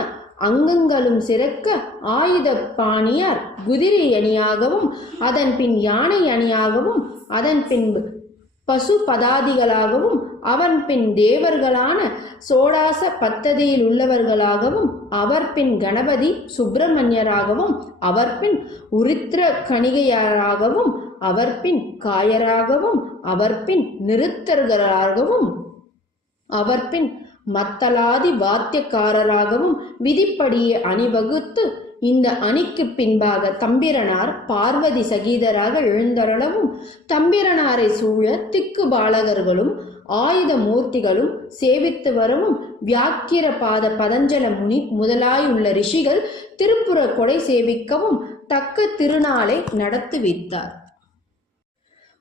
அங்கங்களும் சிறக்க ஆயுத பாணியார் குதிரை அணியாகவும் அதன் பின் யானை அணியாகவும் அதன் பின்பு பசு பதாதிகளாகவும் அவன் பின் தேவர்களான சோடாச பத்ததியில் உள்ளவர்களாகவும் அவர் பின் கணபதி சுப்பிரமணியராகவும் அவர் பின் உருத்திர கணிகையராகவும் அவர் பின் காயராகவும் அவர் பின் நிருத்தர்களாகவும் அவர் பின் மத்தலாதி வாத்தியக்காரராகவும் விதிப்படியே அணிவகுத்து இந்த அணிக்கு பின்பாக தம்பிரனார் பார்வதி சகிதராக எழுந்தருளவும் தம்பிரனாரை சூழ திக்கு பாலகர்களும் ஆயுத மூர்த்திகளும் சேவித்து வரவும் வியாக்கிர பாத பதஞ்சல முனி முதலாயுள்ள ரிஷிகள் திருப்புற கொடை சேவிக்கவும் தக்க திருநாளை நடத்துவித்தார்.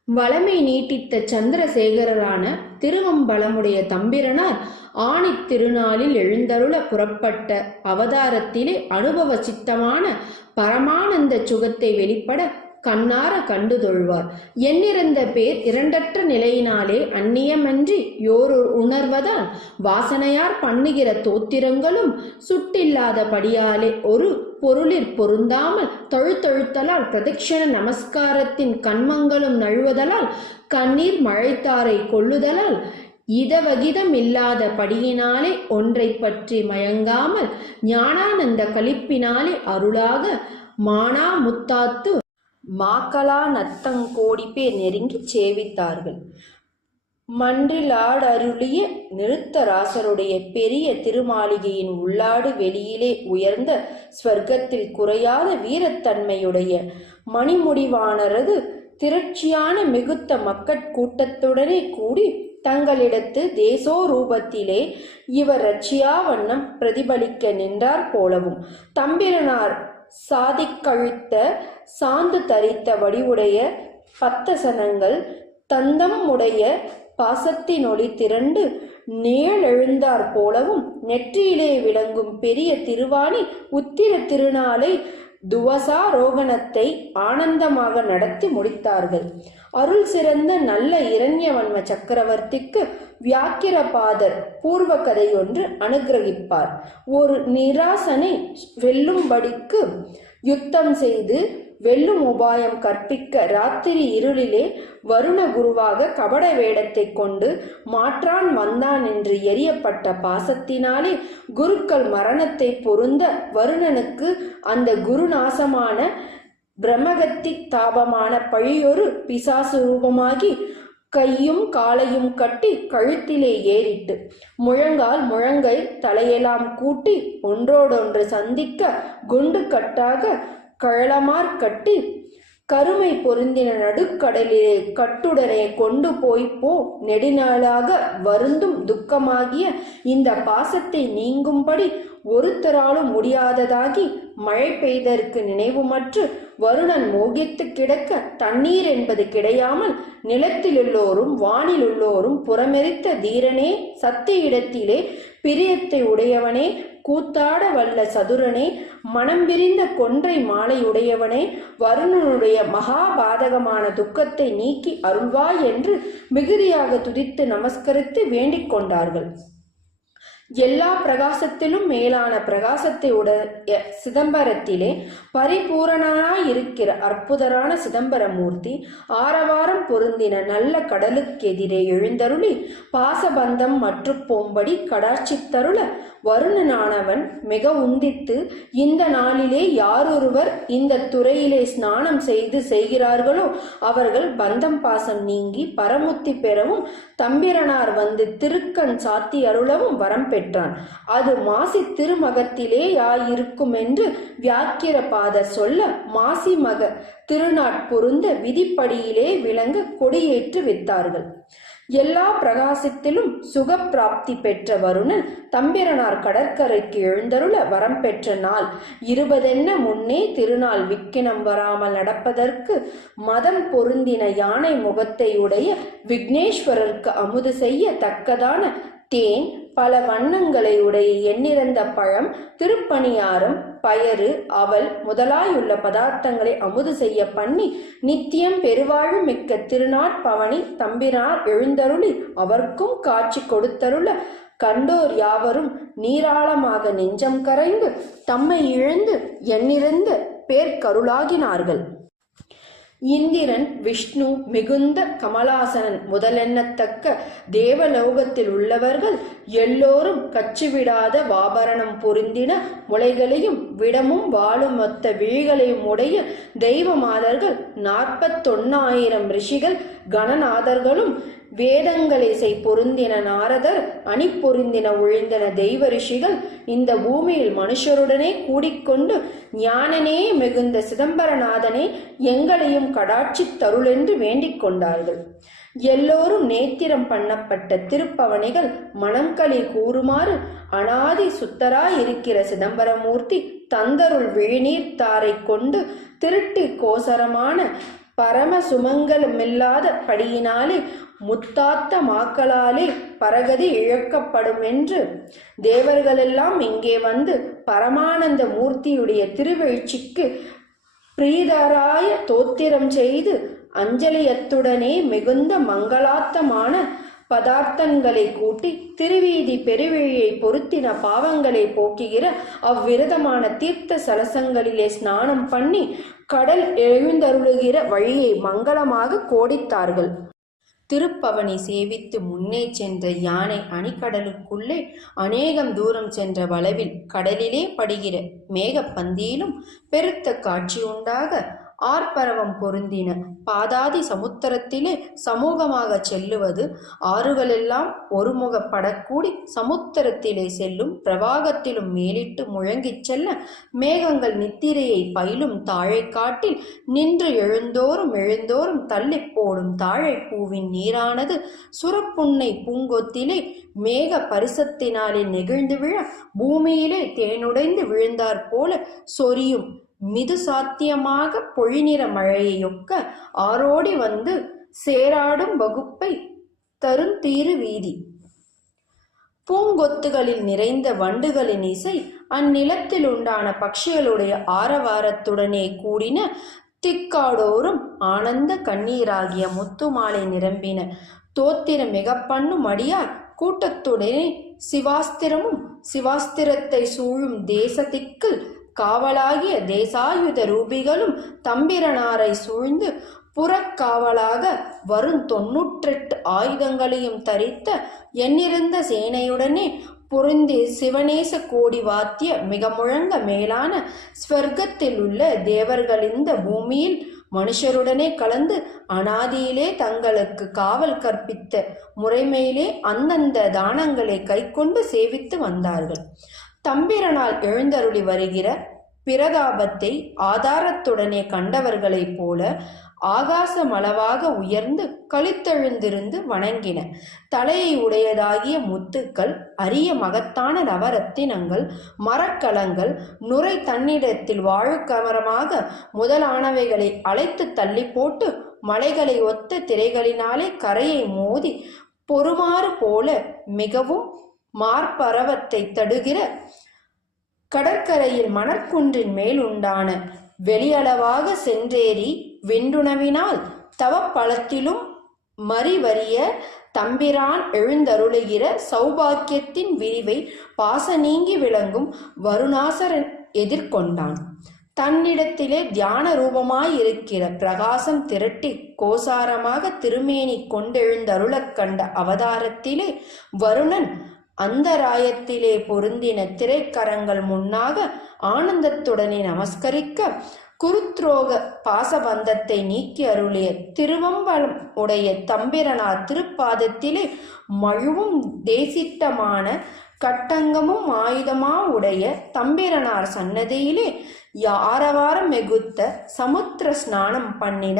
வளமை நீட்டித்த சந்திரசேகரரான திருவம்பலமுடைய தம்பிரனார் ஆணி திருநாளில் எழுந்தருள புறப்பட்ட அவதாரத்திலே அனுபவ சித்தமான பரமானந்த சுகத்தை வெளிப்பட கண்ணார கண்டு தொழ்வார். எண்ணிறந்த பேர் இரண்டற்ற நிலையினாலே அந்நியமன்றி யோரு உணர்வதால் வாசனையார் பண்ணுகிற தோத்திரங்களும் சுட்டில்லாத படியாலே ஒரு பொருளிற் பொருந்தாமல் தொழுத்தொழுத்தலால் பிரதட்சண நமஸ்காரத்தின் கண்மங்களும் நழுவதலால் கண்ணீர் மழைத்தாரை கொள்ளுதலால் இதவகிதம் இல்லாத படியினாலே ஒன்றை பற்றி மயங்காமல் ஞானானந்த களிப்பினாலே அருளாக மானா முத்தாத்து மாக்களா நத்தங்கோடி பேர் நெருங்கி சேவித்தார்கள். மன்றிலாடருளிய நிருத்தராசருடைய பெரிய திருமாளிகையின் உள்ளாடு வெளியிலே உயர்ந்த ஸ்வர்க்கத்தில் குறையாத வீரத்தன்மையுடைய மணிமுடிவானரது திரட்சியான மிகுத்த மக்கட்கூட்டத்துடனே கூடி தங்களிடத்து தேசோரூபத்திலே இவர் ரட்சியா வண்ணம் பிரதிபலிக்க நின்றார் போலவும் தம்பிரனார் சாதிக்கழித்த சாந்து தரித்த வடிவுடைய பத்தசனங்கள் தந்தம் உடைய பாசத்தினொளி திரண்டு நேழெழுந்தார் போலவும் நெற்றியிலே விளங்கும் பெரிய திருவாணி உத்திர திருநாளை துவசாரோகணத்தை ஆனந்தமாக நடத்தி முடித்தார்கள். அருள் சிறந்த நல்ல இரண்யவன்ம சக்கரவர்த்திக்கு வியாக்கிரபாதர் பூர்வ கதையொன்று அனுகிரகிப்பார். ஒரு நிராசனை வெல்லும்படிக்கு யுத்தம் செய்து வெல்லும் உபாயம் கற்பிக்க ராத்திரி இருளிலே வருண குருவாக கபட வேடத்தை கொண்டு மாற்றான் வந்தான் என்று எரியப்பட்ட பாசத்தினாலே குருக்கள் மரணத்தை பொருந்த வருணனுக்கு அந்த குருநாசமான பிரம்மகத்தி தாபமான பழியொரு பிசாசு ரூபமாகி கையும் காலையும் கட்டி கழுத்திலே ஏறிட்டு முழங்கால் முழங்கை தலையெல்லாம் கூட்டி ஒன்றோடொன்று சந்திக்க குண்டு கட்டாக கழலமார் கட்டி கருமை பொருந்தின நடுக்கடலிலே கட்டுடனே கொண்டு போ நெடுநாளாக வருந்தும் துக்கமாகிய இந்த பாசத்தை நீங்கும்படி ஒருத்தராலும் முடியாததாகி மழை பெய்தற்கு நினைவுமற்று வருணன் மோகித்து கிடக்க தண்ணீர் என்பது கிடையாமல் நிலத்திலுள்ளோரும் வானிலுள்ளோரும் புறமெரித்த தீரனே சத்திய இடத்திலே பிரியத்தை உடையவனே கூத்தாட வல்ல சதுரனே மனம் விரிந்த கொன்றை மாலை உடையவனே வருணனுடைய மகாபாதகமான துக்கத்தை நீக்கி அருள்வாய் என்று மிகுதியாக துதித்து நமஸ்கரித்து வேண்டிக் கொண்டார்கள். எல்லா பிரகாசத்திலும் மேலான பிரகாசத்தை உடைய சிதம்பரத்திலே பரிபூரணனாயிருக்கிற அற்புதரான சிதம்பரமூர்த்தி ஆரவாரம் பொருந்தின நல்ல கடலுக்கெதிரே எழுந்தருளி பாசபந்தம் மற்று போம்படி கடாட்சித்தருள வருணனானவன் மிக உந்தித்து இந்த நாளிலே யாரொருவர் இந்த துறையிலே ஸ்நானம் செய்கிறார்களோ அவர்கள் பந்தம் பாசம் நீங்கி பரமுத்தி பெறவும் தம்பிரனார் வந்து திருக்கண் சாத்தி அருளவும் வரம் பெற்றான். அது மாசி திருமகத்திலே யாயிருக்கும் என்று வியாக்கிரபாதர் சொல்ல மாசி மக திருநாட்பொருந்த விதிப்படியிலே விளங்க கொடியேற்று வித்தார்கள். எல்லா பிரகாசத்திலும் சுகப்பிராப்தி பெற்ற வருணன் தம்பிரனார் கடற்கரைக்கு எழுந்தருள வரம் பெற்ற நாள் 20 முன்னே திருநாள் விக்கினம் வராமல் நடப்பதற்கு மதம் பொருந்தின யானை முகத்தை உடைய விக்னேஸ்வரருக்கு அமுது செய்ய தக்கதான தேன், பல வண்ணங்களை உடைய எண்ணிறந்த பழம், திருப்பணியாரம், பயறு, அவல் முதலாயுள்ள பதார்த்தங்களை அமுது செய்ய பண்ணி நித்தியம் பெருவாழ்வு மிக்க திருநாட்பவனி தம்பிரார் எழுந்தருளி அவர்க்கும் காட்சி கொடுத்தருள கண்டோர் யாவரும் நீராளமாக நெஞ்சம் கரைந்து தம்மை இழந்து எண்ணிறந்த பேர்கருளாகினார்கள். இந்திரன், விஷ்ணு, மிகுந்த கமலாசனன் முதலெண்ணத்தக்க தேவலோகத்தில் உள்ளவர்கள் எல்லோரும் கச்சுவிடாத வாபரணம் பொருந்தின முளைகளையும் விடமும் வாழும் மொத்த விழிகளையும் உடைய தெய்வ மாதர்கள் 41,000 ரிஷிகள் கணநாதர்களும் வேதங்களை பொருந்தின நாரதர் அணி பொருந்தின ஒழிந்தன தெய்வ ரிஷிகள் இந்த பூமியில் மனுஷருடனே கூடிக்கொண்டு ஞானனே மிகுந்த சிதம்பரநாதனே எங்களையும் கடாட்சி தருளென்று வேண்டிக் கொண்டார்கள். எல்லோரும் நேத்திரம் பண்ணப்பட்ட திருப்பவனிகள் மணங்களி கூறுமாறு அனாதி சுத்தராயிருக்கிற சிதம்பரமூர்த்தி தந்தருள் விழிநீர் தாரை கொண்டு திருட்டி கோசரமான பரம சுமங்கலமில்லாத படியினாலே முத்தாத்த மாக்களாலே பரகதி இழக்கப்படும் என்று தேவர்களெல்லாம் இங்கே வந்து பரமானந்த மூர்த்தியுடைய திருவெழ்ச்சிக்கு பிரீதராய தோத்திரம் செய்து அஞ்சலியத்துடனே மிகுந்த மங்களாத்தமான பதார்த்தங்களை கூட்டி திருவீதி பெருவழியை பொருத்தின பாவங்களை போக்குகிற அவ்விரதமான தீர்த்த சலசங்களிலே ஸ்நானம் பண்ணி கடல் எழுந்தருளுகிற வழியை மங்களமாக கோடித்தார்கள். திருப்பவனி சேவித்து முன்னே சென்ற யானை அணிகடலுக்குள்ளே அநேகம் தூரம் சென்ற வளவில் கடலிலே படுகிற மேகப்பந்தியிலும் பெருத்த காட்சி உண்டாக ஆர்ப்பரவம் பொருந்தின பாதாதி சமுத்திரத்திலே சமூகமாக செல்லுவது ஆறுகளெல்லாம் ஒருமுகப்படக்கூடி சமுத்திரத்திலே செல்லும் பிரவாகத்திலும் மேலிட்டு முழங்கிச் செல்ல மேகங்கள் நித்திரையை பயிலும் தாழை காட்டில் நின்று எழுந்தோறும் தள்ளி போடும் தாழை பூவின் நீரானது சுரப்புன்னை பூங்கொத்திலே மேக பரிசத்தினாலே நெகிழ்ந்து விழ பூமியிலே தேனுடைந்து விழுந்தாற் போல சொரியும் மிது சாத்தியமாக பொழிநிற மழையொக்க ஆரோடி வந்து சேராடும் வகுப்பை தருந்தீரு வீதி. பூங்கொத்துகளில் நிறைந்த வண்டுகளின் இசை அந்நிலத்தில் உண்டான பட்சிகளுடைய ஆரவாரத்துடனே கூடின திக்காடோறும் ஆனந்த கண்ணீராகிய முத்துமாலை நிரம்பின தோத்திர மிகப்பண்ணும் அடியார் கூட்டத்துடனே சிவாஸ்திரமும் சிவாஸ்திரத்தை சூழும் தேசத்திற்கு காவலாகிய தேசாயுத ரூபிகளும் தம்பிரனாரை சூழ்ந்து புறக்காவலாக வரும் 98 ஆயுதங்களையும் தரித்த எண்ணிறந்த சேனையுடனே பொருந்தி சிவநேச கோடி வாத்திய மிக முழங்க மேலான ஸ்வர்க்கத்தில் உள்ள தேவர்கள் இந்த பூமியில் மனுஷருடனே கலந்து அனாதியிலே தங்களுக்கு காவல் கற்பித்த முறைமையிலே அந்தந்த தானங்களை கைக்கொண்டு சேவித்து வந்தார்கள். தம்பிரனால் எழுந்தருளி வருகிற பிரதாபத்தை ஆதாரத்துடனே கண்டவர்களைப் போல ஆகாசமளவாக உயர்ந்து கழித்தெழுந்திருந்து வணங்கின. தலையை உடையதாகிய முத்துக்கள், அரிய மகத்தான நவரத்தினங்கள், மரக்கலங்கள், நுரை தன்னிடத்தில் வாழுக்கமரமாக முதலானவைகளை அழைத்து தள்ளி போட்டு மலைகளை ஒத்த திரைகளினாலே கரையை மோதி பொறுமாறு போல மிகவும் மார்பரவத்தை தடுகிற கடற்கரையில் மணற்குன்றின் மேல் உண்டான வெளியளவாக சென்றேறி வெண்டுணவினால் தவப்பழத்திலும் மறிவறிய தம்பிரான் எழுந்தருளுகிற சௌபாக்கியத்தின் விரிவை பாச நீங்கி விளங்கும் வருணாசரன் எதிர்கொண்டான். தன்னிடத்திலே தியான ரூபமாயிருக்கிற பிரகாசம் திரட்டி கோசாரமாக திருமேனி கொண்டெழுந்தருளக் கண்ட அவதாரத்திலே வருணன் அந்தராயத்திலே பொருந்தின திரைக்கரங்கள் முன்னாக ஆனந்தத்துடனே நமஸ்கரிக்க குருத்ரோக பாசபந்தத்தை நீக்கி அருளிய திருவம்பலம் உடைய தம்பிரனார் திருப்பாதத்திலே மழுவும் தேசிட்டமான கட்டங்கமும் ஆயுதமா உடைய தம்பிரனார் சன்னதியிலே ஆரவாரம் மிகுத்த சமுத்திர ஸ்நானம் பண்ணின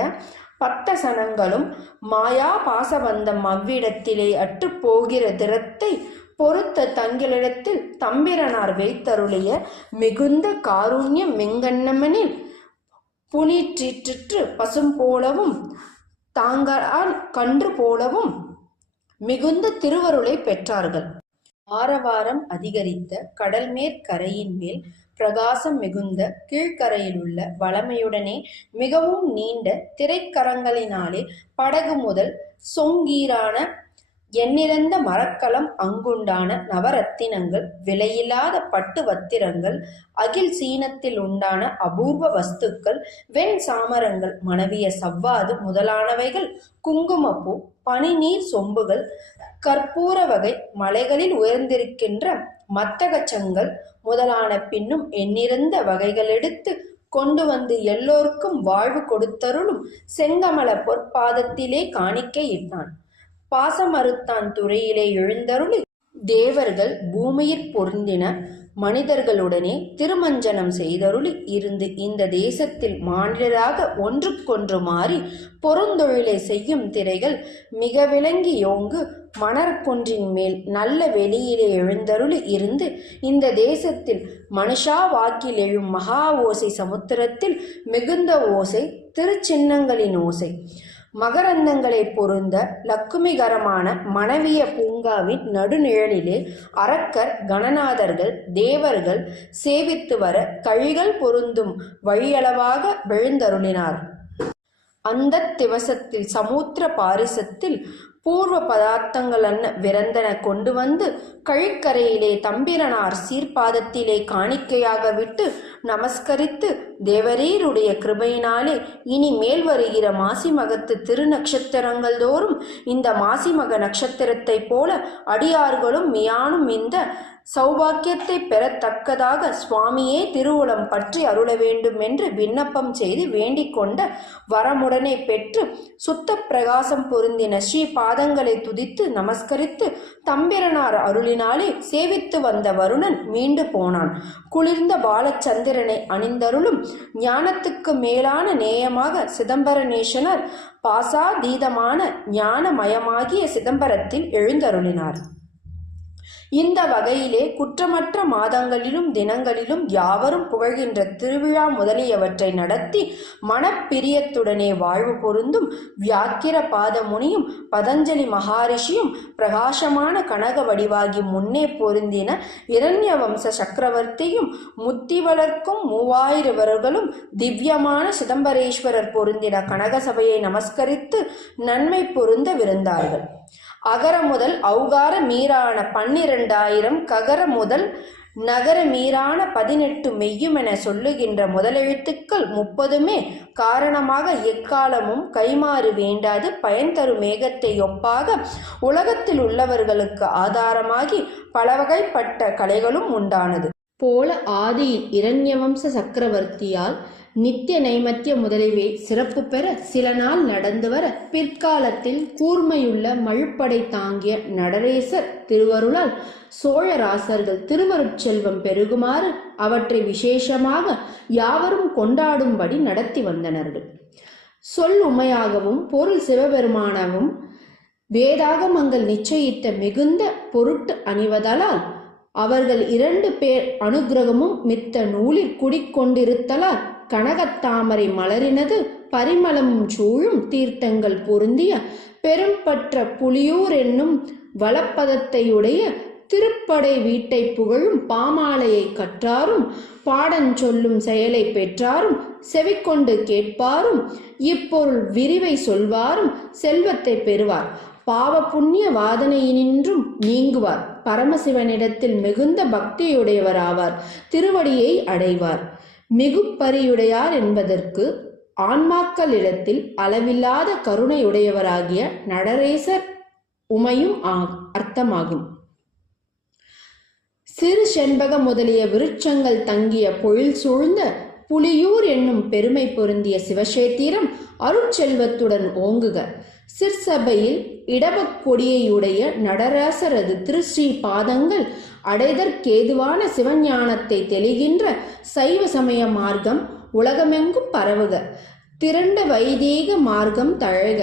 பட்டசனங்களும் மாயா பாசபந்தம் அவ்விடத்திலே அற்று போகிற திறத்தை பொறுத்த தங்களிடத்தில் தம்பிரனார் வைத்தருளிய மிகுந்த காருண்யம் மெங்கண்ணமனில் புனிற்றிற்று பசும் போலவும் தாங்களால் கன்று போலவும் மிகுந்த திருவருளை பெற்றார்கள். ஆரவாரம் அதிகரித்த கடல் மேற்கரையின் மேல் பிரகாசம் மிகுந்த கீழ்க்கரையிலுள்ள வளமையுடனே மிகவும் நீண்ட திரைக்கரங்களினாலே படகு முதல் சொங்கீரான எண்ணிறந்த மரக்கலம் அங்குண்டான நவரத்தினங்கள், விலையில்லாத பட்டு வத்திரங்கள், அகில் சீனத்தில் உண்டான அபூர்வ வஸ்துக்கள், வெண் சாமரங்கள் மணவிய சவ்வாது முதலானவைகள், குங்குமப்பூ, பனிநீர் சொம்புகள், கற்பூர வகை மலைகளில் உயர்ந்திருக்கின்ற மத்தகச்சங்கள் முதலான பின்னும் எண்ணிறந்த வகைகளெடுத்து கொண்டு வந்து எல்லோருக்கும் வாழ்வு கொடுத்தருளும் செங்கமல பொற்பாதத்திலே காணிக்கையிட்டான். பாசமறுத்தான் துறையிலே எழுந்தருளி தேவர்கள் பூமியிற் பொருந்தின மனிதர்களுடனே திருமஞ்சனம் செய்தருளி இருந்து இந்த தேசத்தில் மாநிலராக ஒன்றுக்கொன்று மாறி பொருந்தொழிலை செய்யும் திரைகள் மிக விளங்கி யோங்கு மணற்கொன்றின் மேல் நல்ல வெளியிலே எழுந்தருளி இருந்து இந்த தேசத்தில் மனுஷா வாக்கில் எழும் மகா ஓசை சமுத்திரத்தில் மிகுந்த ஓசை திருச்சின்னங்களின் ஓசை மகரந்தங்களை பொருந்த லக்குமிகரமான மணவிய பூங்காவின் நடுநிழலிலே அரக்கர் கணநாதர்கள் தேவர்கள் சேவித்து வர கழிகள் பொருந்தும் வழியளவாக விழுந்தருளினார். அந்த திவசத்தில் சமுத்திர பாரிசத்தில் பூர்வ பதார்த்தங்களன்ன விரந்தன கொண்டு வந்து கழிக்கரையிலே தம்பிரனார் சீர்பாதத்திலே காணிக்கையாக விட்டு நமஸ்கரித்து தேவரீருடைய கிருபையினாலே இனி மேல் வருகிற மாசிமகத்து திருநக்ஷத்திரங்கள் தோறும் இந்த மாசிமக நட்சத்திரத்தைப் போல அடியார்களும் மியானும் இந்த சௌபாக்கியத்தை பெறத்தக்கதாக சுவாமியே திருவுளம் பற்றி அருள வேண்டும் என்று விண்ணப்பம் செய்து வேண்டிக் கொண்ட வரமுடனே பெற்று சுத்த பிரகாசம் பொருந்தின ஸ்ரீ பாதங்களை துதித்து நமஸ்கரித்து தம்பிரனார் அருளினாலே சேவித்து வந்த வருணன் மீண்டு போனான். குளிர்ந்த பாலச்சந்திரனை அணிந்தருளும் ஞானத்துக்கு மேலான நேயமாக சிதம்பரநேசனர் பாசாதீதமான ஞானமயமாகிய சிதம்பரத்தில் எழுந்தருளினார். இந்த வகையிலே குற்றமற்ற மாதங்களிலும் தினங்களிலும் யாவரும் புகழ்கின்ற திருவிழா முதலியவற்றை நடத்தி மனப்பிரியத்துடனே வாழ்வு பொருந்தும் வியாக்கிர பாதமுனியும் பதஞ்சலி மகாரிஷியும் பிரகாசமான கனக வடிவாகி முன்னே பொருந்தின இரண்ய வம்ச சக்கரவர்த்தியும் முத்தி வளர்க்கும் 3000 திவ்யமான சிதம்பரேஸ்வரர் பொருந்தின கனக சபையை நமஸ்கரித்து நன்மை பொருந்த விருந்தார்கள். அகர முதல் ஔகார மீறான 12,000 ககர முதல் நகர மீறான 18 மெய்யுமென சொல்லுகின்ற முதலெழுத்துக்கள் 30மே காரணமாக எக்காலமும் கைமாறு வேண்டாது பயன் தரும் மேகத்தை ஒப்பாக உலகத்தில் உள்ளவர்களுக்கு ஆதாரமாகி பலவகைப்பட்ட கலைகளும் உண்டானது போல ஆதியில் இரண்யவம்ச சக்கரவர்த்தியால் நித்திய நைமத்திய முதலியவை சிறப்பு பெற சில நாள் நடந்து வர பிற்காலத்தில் கூர்மையுள்ள மழுப்படை தாங்கிய நடரேசர் திருவருளால் சோழராசர்கள் திருவருட்செல்வம் பெருகுமாறு அவற்றை விசேஷமாக யாவரும் கொண்டாடும்படி நடத்தி வந்தனர்கள். சொல் உமையாகவும் பொருள் சிவபெருமானவும் வேதாகமங்கள் நிச்சயித்த மிகுந்த பொருட்டு அணிவதலால் அவர்கள் 2 பேர் அனுக்கிரகமும் மித்த நூலில் குடிக்கொண்டிருத்தலால் கனகத்தாமரை மலரினது பரிமளமும் சூழும் தீர்த்தங்கள் பொருந்திய பெரும்பற்ற புலியூர் என்னும் வளப்பதத்தையுடைய திருப்படை வீட்டை புகழும் பாமாலையை கற்றாரும் பாடஞ்சொல்லும் செயலை பெற்றாரும் செவிக்கொண்டு கேட்பாரும் இப்பொருள் விரிவை சொல்வாரும் செல்வத்தை பெறுவார். பாவ புண்ணிய வாதனையினின்றும் நீங்குவார். பரமசிவனிடத்தில் மிகுந்த பக்தியுடையவராவார். திருவடியை அடைவார். மிகுப்பரியுடையார் என்பதற்கு ஆன்மாக்களிடத்தில் அளவில்லாத கருணையுடையவராகிய நடரேசர் உமையும் அர்த்தமாகும். சிறு செண்பக முதலிய விருட்சங்கள் தங்கிய பொழில் சூழ்ந்த புலியூர் என்னும் பெருமை பொருந்திய சிவசேத்திரம் அருட்செல்வத்துடன் ஓங்குக. சிற்சபையில் இடபக்கொடியுடைய நடராசரது திருஸ்ரீ பாதங்கள் அடைதற்கேதுவான சிவஞானத்தை தெளிகின்ற சைவ சமய மார்க்கம் உலகமெங்கும் பரவுக. திரண்ட வைதீக மார்க்கம் தழக.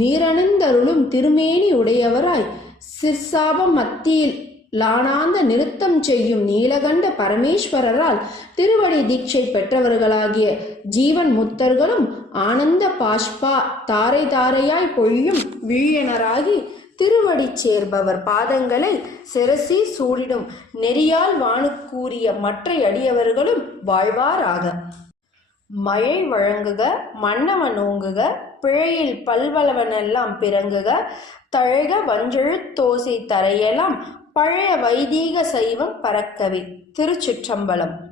நீரணிந்தருளும் திருமேனி உடையவராய் சிற்சாப மத்தியில் லானாந்த நிறுத்தம் செய்யும் நீலகண்ட பரமேஸ்வரரால் திருவடி தீட்சை பெற்றவர்களாகிய ஜீவன் முத்தர்களும் ஆனந்த பாஷ்பா தாரை தாரையாய் பொழியும் விழியனராகி திருவடி சேர்பவர் பாதங்களை சிரசி சூடிடும் நெறியால் வானுக்கூறிய மற்ற அடியவர்களும் வாழ்வாராக. மழை வழங்குக, மன்னவன் ஓங்குக, பிழையில் பல்வளவனெல்லாம் பிறங்குக, தழைக வஞ்செழுத்தோசை தரையெல்லாம் பழைய வைதீக சைவம் பறக்கவே. திருச்சிற்றம்பலம்.